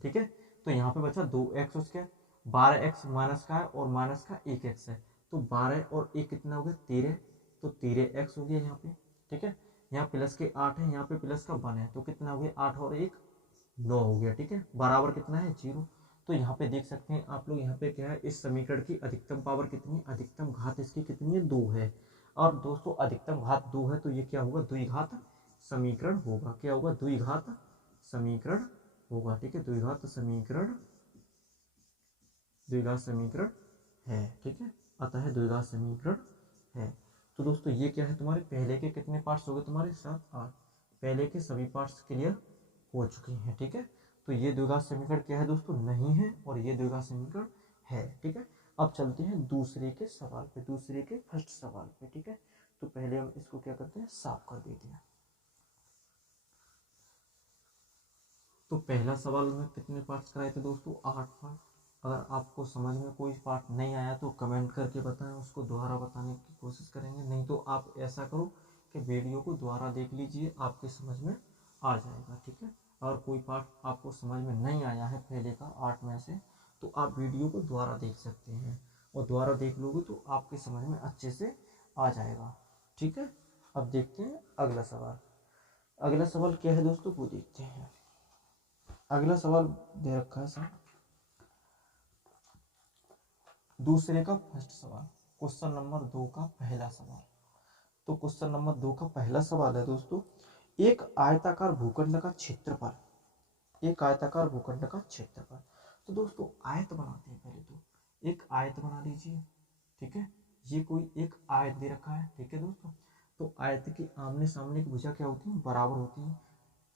ठीक है, तो यहाँ पे बचा 2x², 12x माइनस का है और माइनस का 1x है, तो 12 और 1 कितना हो गया 13, तो 13x हो गया यहाँ पे। ठीक है, यहाँ प्लस के 8 है, यहाँ पे प्लस का 1 है, तो कितना हो गया 8 और 1 9 हो गया। ठीक है, बराबर कितना है 0। तो यहाँ पे देख सकते हैं आप लोग, यहाँ पे क्या है, इस समीकरण की अधिकतम पावर कितनी, अधिकतम घात इसकी कितनी है 2 है। और दोस्तों अधिकतम घात 2 है, तो ये क्या होगा द्विघात समीकरण होगा। क्या होगा, द्विघात समीकरण होगा। ठीक है, द्विघात समीकरण है। ठीक है, अतः द्विघात समीकरण है। तो दोस्तों ये क्या है, तुम्हारे पहले के कितने पार्ट्स हो गए, तुम्हारे 7 8 पहले के सभी पार्ट्स क्लियर हो चुके हैं। ठीक है, तो ये द्विघात समीकरण क्या है दोस्तों, नहीं है, और ये द्विघात समीकरण है। ठीक है, अब चलते हैं दूसरे के सवाल पे, दूसरे के फर्स्ट सवाल पे। ठीक है, तो पहले हम इसको क्या करते हैं, साफ कर देते हैं। तो पहला सवाल में कितने पार्ट्स कराए थे दोस्तों, 8 पार्ट। अगर आपको समझ में कोई पार्ट नहीं आया तो कमेंट करके बताएं, उसको दोबारा बताने की कोशिश करेंगे। नहीं तो आप ऐसा करो कि वीडियो को दोबारा देख लीजिए, आपके समझ में आ जाएगा। ठीक है, और कोई पार्ट आपको समझ में नहीं आया है पहले का 8 में से, तो आप वीडियो को दोबारा देख सकते हैं, और दोबारा देख लोगे तो आपके समझ में अच्छे से आ जाएगा। ठीक है, अब देखते हैं अगला सवाल। अगला सवाल क्या है दोस्तों, वो देखते हैं। अगला सवाल दे रखा है सर, दूसरे का फर्स्ट सवाल, क्वेश्चन नंबर 2 का पहला सवाल। तो क्वेश्चन नंबर 2 का पहला सवाल है दोस्तों, एक आयताकार भूखंड का क्षेत्रफल, एक आयताकार भूखंड का क्षेत्रफल। तो दोस्तों आयत बनाते हैं, पहले तो एक आयत बना लीजिए। ठीक है, ये कोई एक आयत दे रखा है। ठीक है दोस्तों, तो आयत की आमने सामने की भुजा क्या होती है, बराबर होती है।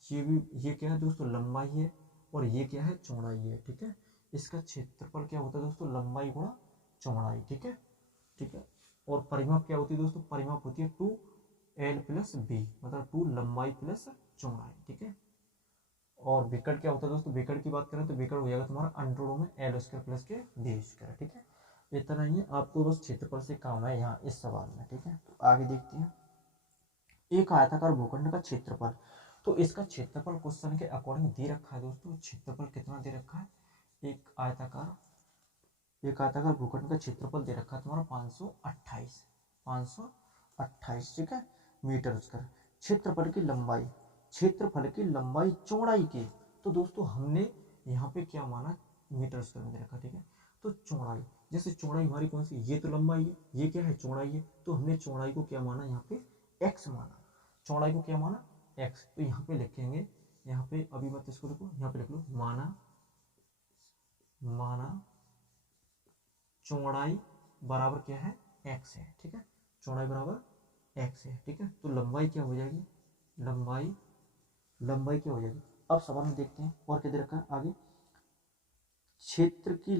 ये भी, ये क्या है दोस्तों, लंबाई है, और ये क्या है, चौड़ाई है। ठीक है, इसका क्षेत्रफल क्या होता है दोस्तों, लंबाई गुणा चौड़ाई। ठीक है, ठीक है, और परिमाप क्या होती है दोस्तों, परिमाप होती है 2l प्लस b, मतलब 2 लंबाई प्लस चौड़ाई। ठीक है, और विकर्ण क्या होता है दोस्तों, विकर्ण की बात करें तो विकर्ण हो जाएगा तुम्हारा अंडर में l² प्लस के b²। ठीक है, इतना ही आपको बस क्षेत्रफल से काम है यहाँ इस सवाल में। ठीक है, तो आगे देखते हैं, एक आयताकार भूखंड का क्षेत्रफल। तो इसका क्षेत्रफल क्वेश्चन के अकॉर्डिंग दे रखा है दोस्तों, क्षेत्रफल कितना दे रखा है, एक आयताकार भूखंड का क्षेत्रफल दे रखा है तुम्हारा 528। ठीक है, मीटर स्क्वायर। क्षेत्रफल की लंबाई चौड़ाई के, तो दोस्तों हमने यहाँ पे क्या माना, मीटर स्क्वायर में दे रखा। ठीक है, तो चौड़ाई, जैसे चौड़ाई हमारी कौन सी, ये तो लंबाई है, ये क्या है चौड़ाई है, तो हमने चौड़ाई को क्या माना, यहाँ पे x माना, चौड़ाई को क्या माना x। तो यहाँ पे लिखेंगे, यहाँ पे अभी मत इसको लिखो, यहाँ पे लिख लो माना चौड़ाई बराबर क्या है x है। ठीक है, चौड़ाई बराबर x है। ठीक है, तो लंबाई क्या हो जाएगी, लंबाई क्या हो जाएगी। अब सवाल में देखते हैं और क्या दे रखा है आगे, क्षेत्र की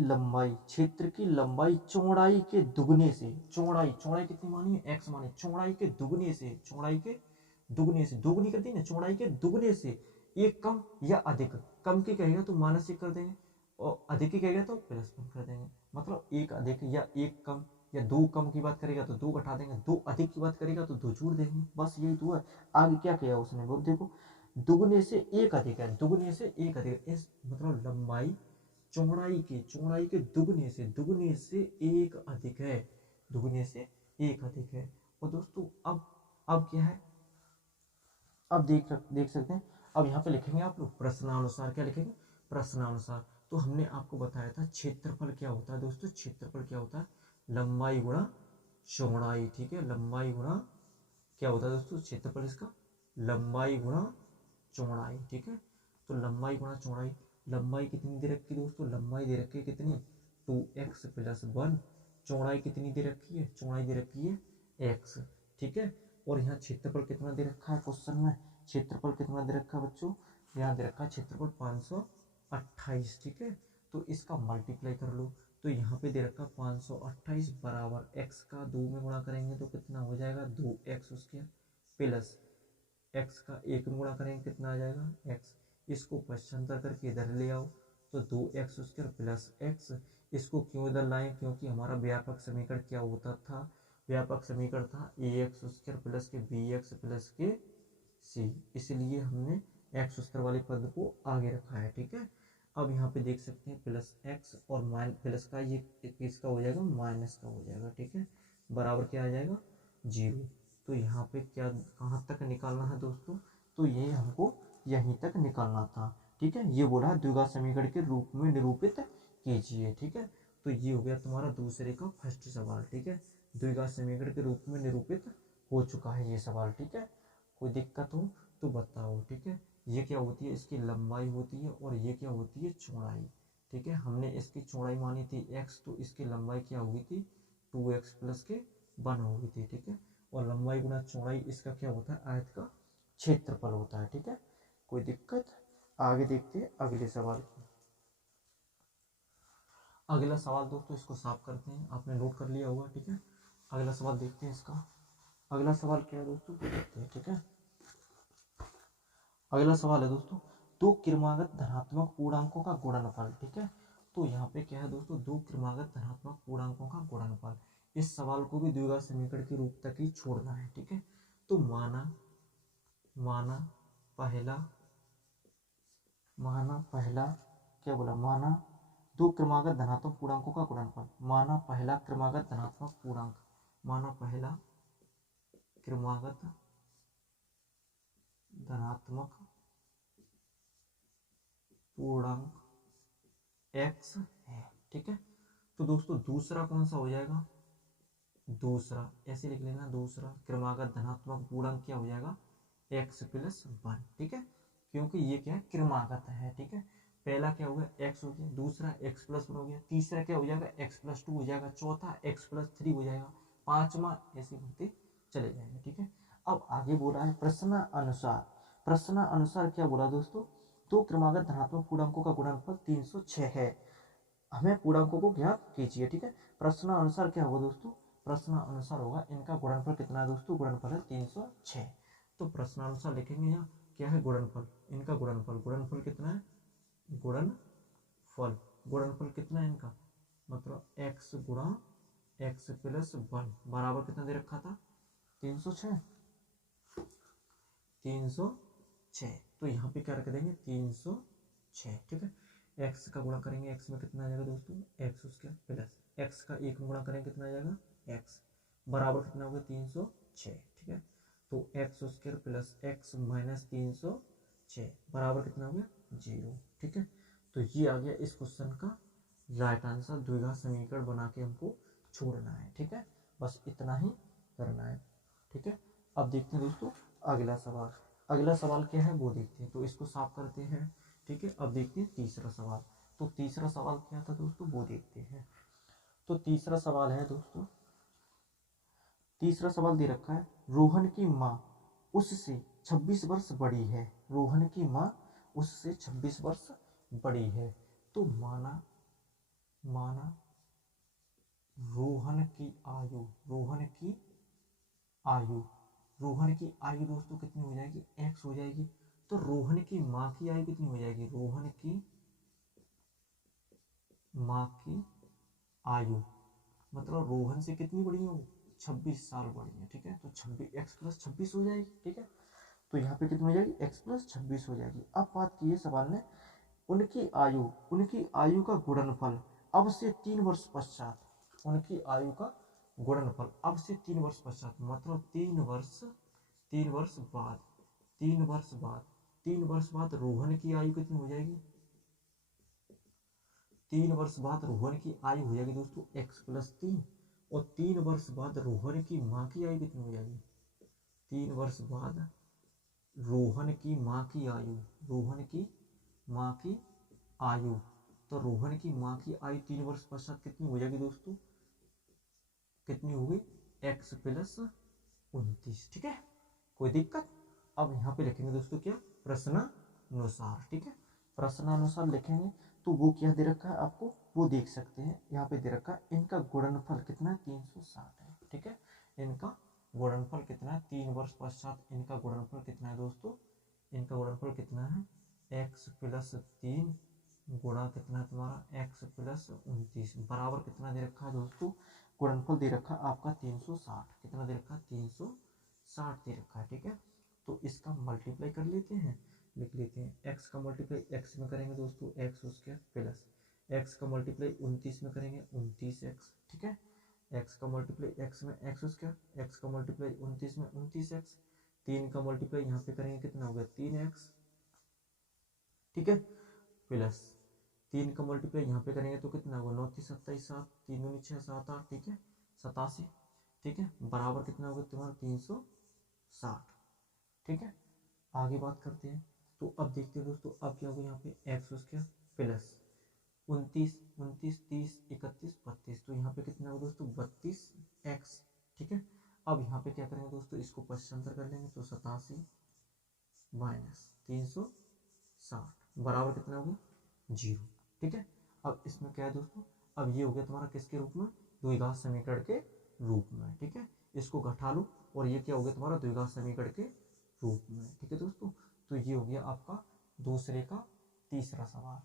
लंबाई चौड़ाई के दुगने से, चौड़ाई कितनी मानी है, x मानी, चौड़ाई के दुगने से, दुगनी कर दी ना, चौड़ाई के दुगने से एक कम या अधिक, कम की कहेगा तो -1 कर देंगे, और अधिक की कहेगा तो +1 कर देंगे। मतलब एक अधिक या एक कम, या 2 कम की बात करेगा तो 2 घटा देंगे, 2 अधिक की बात करेगा तो 2 जोड़ देंगे, बस यही तो है। आगे क्या किया उसने, बोल देखो, दुगने से एक अधिक है, दुगने से एक अधिक, इस मतलब लंबाई चौड़ाई के दुगने से एक अधिक है, दुगने से एक अधिक है। और दोस्तों अब क्या है, अब देख सकते हैं, अब यहाँ पे लिखेंगे आप लोग प्रश्नानुसार, क्या लिखेंगे, प्रश्नानुसार। तो हमने आपको बताया था क्षेत्रफल क्या होता है दोस्तों, क्षेत्रफल क्या होता है, लंबाई गुणा चौड़ाई। ठीक है, लंबाई गुणा क्या होता है दोस्तों, क्षेत्रफल इसका लंबाई गुणा चौड़ाई। ठीक है, तो लंबाई गुणा चौड़ाई, लंबाई कितनी दे रखी है दोस्तों, लंबाई दे रखी है कितनी, 2x + 1, चौड़ाई कितनी दे रखी है, चौड़ाई दे रखी है x। ठीक है, और यहाँ क्षेत्रफल कितना दे रखा है क्वेश्चन में, क्षेत्रफल कितना दे रखा है बच्चों, यहाँ दे रखा है क्षेत्रफल 528, ठीक है। तो इसका मल्टीप्लाई कर लो, तो यहाँ पे दे रखा 528 बराबर x का 2 में गुणा करेंगे तो कितना हो जाएगा 2x स्क्वायर प्लस x का 1 में गुणा करेंगे कितना आ जाएगा x। इसको पश्चांतर करके इधर ले आओ तो 2x स्क्वायर प्लस x। इसको क्यों इधर लाएं, क्योंकि हमारा व्यापक समीकरण क्या होता था, व्यापक समीकरण था ax स्क्वायर प्लस के bx प्लस के c, इसलिए हमने x स्क्वायर वाले पद को आगे रखा है, ठीक है। अब यहाँ पे देख सकते हैं प्लस x और माइनस प्लस का ये इसका हो जाएगा माइनस का हो जाएगा, ठीक है, बराबर क्या आ जाएगा 0। तो यहाँ पे क्या कहाँ तक निकालना है दोस्तों, तो ये हमको यहीं तक निकालना था, ठीक है। ये बोला द्विघात समीकरण के रूप में निरूपित कीजिए, ठीक है। तो ये हो गया तुम्हारा दूसरे का फर्स्ट सवाल, ठीक है। द्विघात समीकरण के रूप में निरूपित हो चुका है ये सवाल, ठीक है। कोई दिक्कत हो तो बताओ, ठीक है। ये क्या होती है, इसकी लंबाई होती है और ये क्या होती है चौड़ाई, ठीक है। हमने इसकी चौड़ाई मानी थी x, तो इसकी लंबाई क्या हुई थी 2x प्लस के 1 हो गई थी, ठीक है। और लंबाई गुना चौड़ाई इसका क्या होता है आयत का क्षेत्रफल होता है, ठीक है। कोई दिक्कत, आगे देखते हैं अगले सवाल को। अगला सवाल दोस्तों इसको साफ करते हैं, आपने नोट कर लिया होगा, ठीक है। अगला सवाल देखते हैं इसका। अगला सवाल क्या है दोस्तों देखते हैं, ठीक है। अगला सवाल है दोस्तों दो क्रमागत धनात्मक पूर्णांकों का गुणनफल, ठीक है। तो यहाँ पे क्या है दोस्तों, दो क्रमागत धनात्मक पूर्णांकों का गुणनफल। इस सवाल को भी द्विघात समीकरण के रूप तक ही छोड़ना है, ठीक है। तो माना पहला क्या बोला, माना दो क्रमागत धनात्मक पूर्णांकों का गुणनफल। माना पहला क्रमागत धनात्मक पूर्णांक, माना पहला क्रमागत धनात्मक पूर्णांक x है, ठीक है। तो दोस्तों दूसरा कौन सा हो जाएगा, दूसरा ऐसे लिख लेना, दूसरा क्रमागत धनात्मक पूर्णांक क्या हो जाएगा x प्लस 1, ठीक है। क्योंकि ये क्या है क्रमागत है, ठीक है। पहला क्या हो गया x हो गया, दूसरा x प्लस 1 हो गया, तीसरा क्या हो जाएगा x प्लस 2 हो जाएगा, चौथा x प्लस 3 हो जाएगा, पांचवा ऐसे बढ़ते चले जाएंगे, ठीक है। अब आगे बोला है प्रश्नानुसार। प्रश्नानुसार क्या बोला दोस्तों, दो क्रमागत धनात्मक पूर्णांकों का गुणनफल 306 है, हमें पूर्णांकों को ज्ञात कीजिए, ठीक है। प्रश्नानुसार क्या होगा दोस्तों, प्रश्नानुसार होगा इनका गुणनफल कितना है दोस्तों, गुणनफल है 306। तो प्रश्नानुसार लिखेंगे यहाँ क्या है गुणनफल, इनका गुणनफल, गुणनफल कितना है, गुणनफल कितना है इनका, मतलब x गुणा x प्लस 1 बराबर कितना दे रखा था 306, 306। तो यहाँ पे क्या रख देंगे 306, ठीक है। x का गुणा करेंगे, x में कितना आ जाएगा दोस्तों x उसके प्लस x का 1 में गुणा करेंगे कितना आ जाएगा x बराबर कितना हो गया 306, ठीक है। तो x square plus x minus 306 बराबर कितना हो गया 0, ठीक है। तो ये आ गया इस क्वेश्चन का राइट आंसर। द्विघात समीकरण बना के हमको छोड़ना है, ठीक है, बस इतना ही करना है, ठीक है। अब देखते हैं दोस्तों अगला सवाल। अगला सवाल क्या है वो देखते हैं, तो इसको साफ करते हैं, ठीक है। अब देखते हैं तीसरा सवाल। तो तीसरा सवाल क्या था दोस्तों वो देखते हैं। तो तीसरा सवाल है दोस्तों, तीसरा सवाल दे रखा है रोहन की माँ उससे 26 वर्ष बड़ी है, रोहन की माँ उससे 26 वर्ष बड़ी है। तो माना रोहन की आयु, रोहन की आयु दोस्तों कितनी हो जाएगी x हो जाएगी। तो रोहन की माँ की आयु कितनी हो जाएगी, रोहन की माँ की आयु मतलब रोहन से कितनी बड़ी है, 26 साल बड़ी है, ठीक है। तो 26 x प्लस 26 हो जाएगी, ठीक है। तो यहाँ पे कितनी हो जाएगी x प्लस 26 हो जाएगी। अब बात की है सवाल ने उनकी आयु का गुणनफल अब से 3 वर्ष पश्चात, उनकी आयु का गुणनफल अब से 3 वर्ष पश्चात मतलब 3 वर्ष बाद रोहन की आयु कितनी हो जाएगी, 3 वर्ष बाद रोहन की आयु हो जाएगी दोस्तों x प्लस 3। और 3 वर्ष बाद रोहन की माँ की आयु कितनी हो जाएगी, 3 वर्ष बाद रोहन की माँ की आयु, तो रोहन की माँ की आयु 3 वर्ष पश्चात कितनी हो जाएगी दोस्तों, कितनी होगी x प्लस 29, ठीक है। कोई दिक्कत। अब यहाँ पे लिखेंगे दोस्तों क्या प्रश्न प्रश्नानुसार, ठीक है। प्रश्नानुसार लिखेंगे तो वो क्या दे रखा है आपको, वो देख सकते हैं यहाँ पे दे रखा है। इनका गुणनफल कितना है, 360 है, ठीक है। इनका गुणनफल कितना है, 3 वर्ष पश्चात इनका गुणनफल कितना है दोस्तों, इनका गुणनफल कितना है, x प्लस 3 गुणा कितना है तुम्हारा x प्लस 29 बराबर कितना दे रखा है दोस्तों, गुणनफल दे रखा है आपका 360, कितना दे रखा है 360 दे रखा है, ठीक है। तो इसका मल्टीप्लाई कर लेते हैं, लिख लेते हैं x का मल्टीप्लाई x में करेंगे दोस्तों x उसके प्लस x का मल्टीप्लाई 29 में करेंगे 29x, ठीक है। x का मल्टीप्लाई x में x उसका x का मल्टीप्लाई 29 में 29x, 3 का मल्टीप्लाई यहाँ पे करेंगे कितना हो गया 3x, ठीक है, प्लस 3 का मल्टीप्लाई यहाँ पे करेंगे तो कितना होगा 9 3 27 7 3 दूनी 6 7 8, ठीक है 87, ठीक है, बराबर कितना होगा तुम्हारा 360, ठीक है। आगे बात करते हैं तो अब देखते हैं दोस्तों, अब क्या होगा यहाँ पे एक्स स्क्वायर प्लस 29 29 30 31 32, तो यहाँ पे कितना होगा दोस्तों 32x, ठीक है। अब यहाँ पे क्या करेंगे दोस्तों, इसको पश्चांतर कर लेंगे तो 87 माइनस 360 बराबर कितना होगा 0, ठीक है। अब इसमें क्या है दोस्तों, अब ये हो गया तुम्हारा किसके रूप में, द्विघात समीकरण के रूप में, ठीक है। इसको घटा लो और ये क्या हो गया तुम्हारा द्विघात समीकरण के रूप में, ठीक है दोस्तों। तो ये हो गया आपका दूसरे का तीसरा सवाल,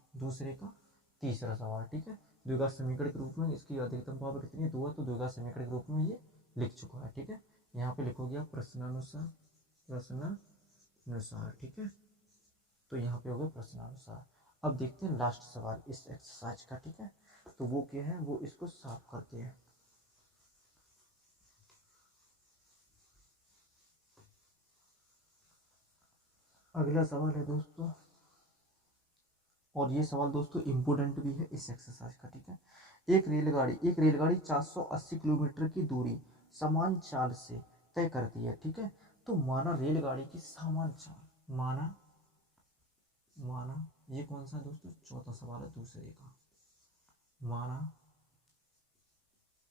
ठीक है। द्विघात समीकरण के रूप में इसकी अधिकतम पावर कितनी है 2 है, तो द्विघात समीकरण के रूप में ये लिख चुका है, ठीक है। यहाँ पे लिखोगे आप प्रश्नानुसार, ठीक है। तो यहाँ पे हो गया प्रश्नानुसार। अब देखते हैं लास्ट सवाल इस एक्सरसाइज का, ठीक है। तो वो क्या है, वो इसको साफ करते हैं। अगला सवाल है दोस्तों, और ये सवाल दोस्तों इम्पोर्टेंट भी है इस एक्सरसाइज का, ठीक है। एक रेलगाड़ी 480 किलोमीटर की दूरी समान चाल से तय करती है, ठीक है। तो माना रेलगाड़ी की समान चाल, माना ये कौन सा दोस्तों, चौथा सवाल है दूसरे का। माना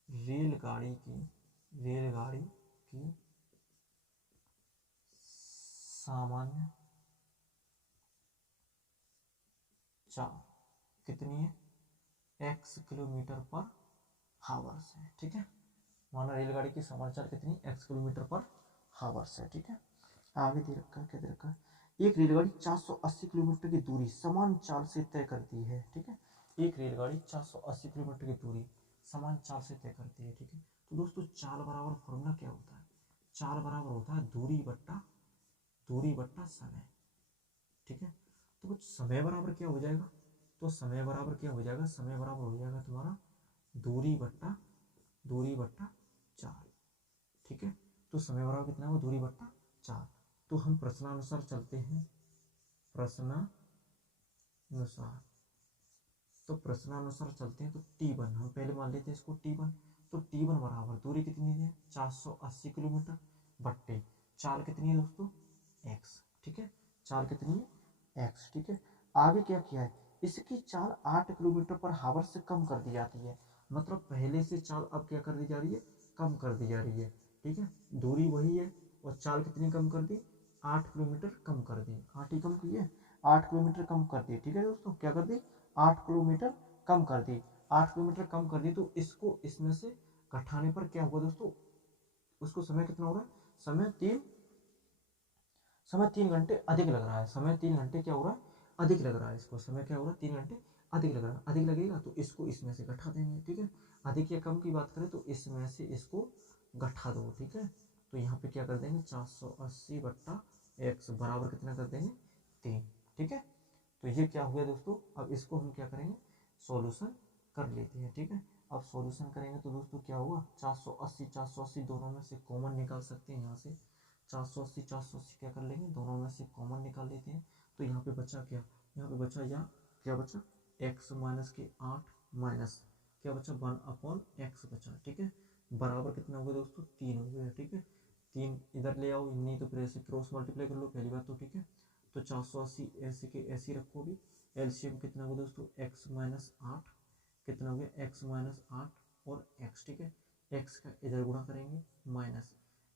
रेलगाड़ी की सामान्य चाल कितनी है, x किलोमीटर पर हावर्स है, ठीक है। माना रेलगाड़ी की सामान्य चाल कितनी x किलोमीटर पर हावर्स है, ठीक है। आगे दे रखा है, क्या दे रखा है, एक रेलगाड़ी 480 किलोमीटर की दूरी समान चाल से तय करती है, ठीक है। एक रेलगाड़ी 480 किलोमीटर की दूरी समान चाल से तय करती है, ठीक है। तो दोस्तों चाल बराबर फॉर्मूला क्या होता है, चाल बराबर होता है दूरी बट्टा समय, ठीक है। तो कुछ समय बराबर क्या हो जाएगा, तो समय बराबर हो जाएगा तुम्हारा दूरी बट्टा चाल, ठीक है। तो समय बराबर कितना होगा, दूरी बट्टा चाल। तो हम प्रश्नानुसार चलते हैं, तो प्रश्नानुसार चलते हैं तो T1 हम पहले मान लेते हैं इसको T1, तो T1 बराबर दूरी कितनी है 480 किलोमीटर बट्टे चाल कितनी है दोस्तों x, ठीक है। चाल कितनी है x, ठीक है। आगे क्या किया है, इसकी चाल 8 किलोमीटर पर हावर से कम कर दी जाती है, मतलब पहले से चाल अब क्या कर दी जा रही है, कम कर दी जा रही है, ठीक है। दूरी वही है और चाल कितनी कम कर दी, 8 किलोमीटर कम कर दी, 8 ही कम की है, 8 किलोमीटर कम कर दी, ठीक है दोस्तों। क्या कर दी, 8 किलोमीटर कम कर दी, 8 किलोमीटर कम कर दी। तो इसको इसमें से घटाने पर क्या होगा दोस्तों, उसको समय कितना हो रहा है, समय 3 घंटे अधिक लग रहा है, समय 3 घंटे क्या हो रहा है, अधिक लग रहा है, इसको समय क्या हो रहा है 3 घंटे अधिक लग रहा है, अधिक लगेगा तो इसको इसमें से घटा देंगे, ठीक है। अधिक या कम की बात करें तो इसमें से इसको घटा दो, ठीक है। तो यहाँ पे क्या कर देंगे 480 बट्टा x बराबर कितना कर देंगे 3, ठीक है। तो ये क्या हुआ दोस्तों, अब इसको हम क्या करेंगे सॉल्यूशन कर लेते हैं, ठीक है। अब सॉल्यूशन करेंगे तो दोस्तों क्या होगा 480 दोनों में से कॉमन निकाल सकते हैं, यहाँ से 480 क्या कर लेंगे दोनों में से कॉमन निकाल लेते हैं। तो यहाँ पे बचा क्या, यहाँ पे बचा या क्या बचा x माइनस के 8 माइनस क्या बचा 1/x बचा, ठीक है। बराबर कितना होगा दोस्तों 3 हो गया, ठीक है। 3 इधर ले आओ, नहीं तो फिर ऐसे क्रॉस मल्टीप्लाई कर लो पहली बात तो, ठीक है। तो 480 ऐसे के ऐसे ही रखो, भी एलसीएम कितना होगा दोस्तों x माइनस 8 कितना हो गया x माइनस 8 और x, ठीक है। x का इधर गुणा करेंगे माइनस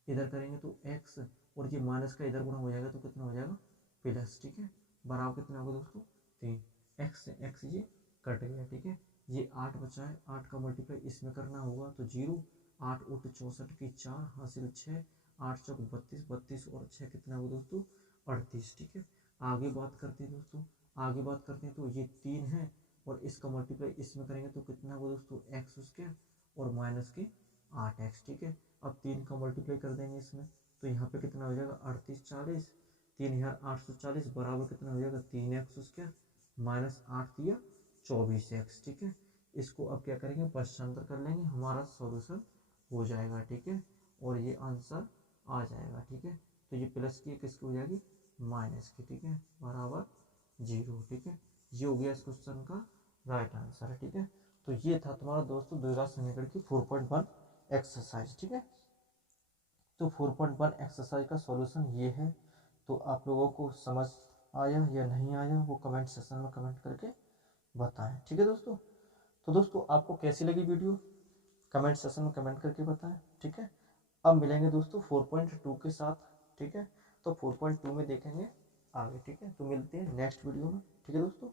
इधर करेंगे तो x और ये माइनस का इधर गुणा हो जाएगा तो कितना हो जाएगा प्लस, ठीक है। बराबर कितना होगा दोस्तों 3। एक्स से एक्स ये कट गया, ठीक है। ये 8 बचा है, 8 का मल्टीप्लाई इसमें करना होगा तो 0, 8 उठ 64 की 4 हासिल 6, 8 चौक 32, 32 और 6 कितना होगा दोस्तों 38, ठीक है। आगे बात करते हैं दोस्तों, आगे बात करते हैं तो ये 3 है और इसका मल्टीप्लाई इसमें करेंगे तो कितना होगा दोस्तों एक्स स्क्वायर और माइनस के 8x, ठीक है। अब 3 का मल्टीप्लाई कर देंगे इसमें तो यहाँ पे कितना हो जाएगा 38 40, 3840 बराबर कितना हो जाएगा 3x स्क्वायर माइनस 8 दिया 24x, ठीक है। इसको अब क्या करेंगे पश्चांतर कर लेंगे, हमारा सॉल्यूशन हो जाएगा, ठीक है। और ये आंसर आ जाएगा, ठीक है। तो ये प्लस की किसकी हो जाएगी माइनस की, ठीक है, बराबर 0, ठीक है। ये हो गया इस क्वेश्चन का राइट आंसर, ठीक है। तो ये था तुम्हारा दोस्तों द्विघात समीकरण की 4.1 एक्सरसाइज, ठीक है। तो 4.1 एक्सरसाइज का सॉल्यूशन ये है। तो आप लोगों को समझ आया या नहीं आया वो कमेंट सेक्शन में कमेंट करके बताएं, ठीक है दोस्तों। तो दोस्तों आपको कैसी लगी वीडियो कमेंट सेक्शन में कमेंट करके बताएं, ठीक है। अब मिलेंगे दोस्तों 4.2 के साथ, ठीक है। तो 4.2 में देखेंगे आगे, ठीक है। तो मिलते हैं नेक्स्ट वीडियो में, ठीक है दोस्तों।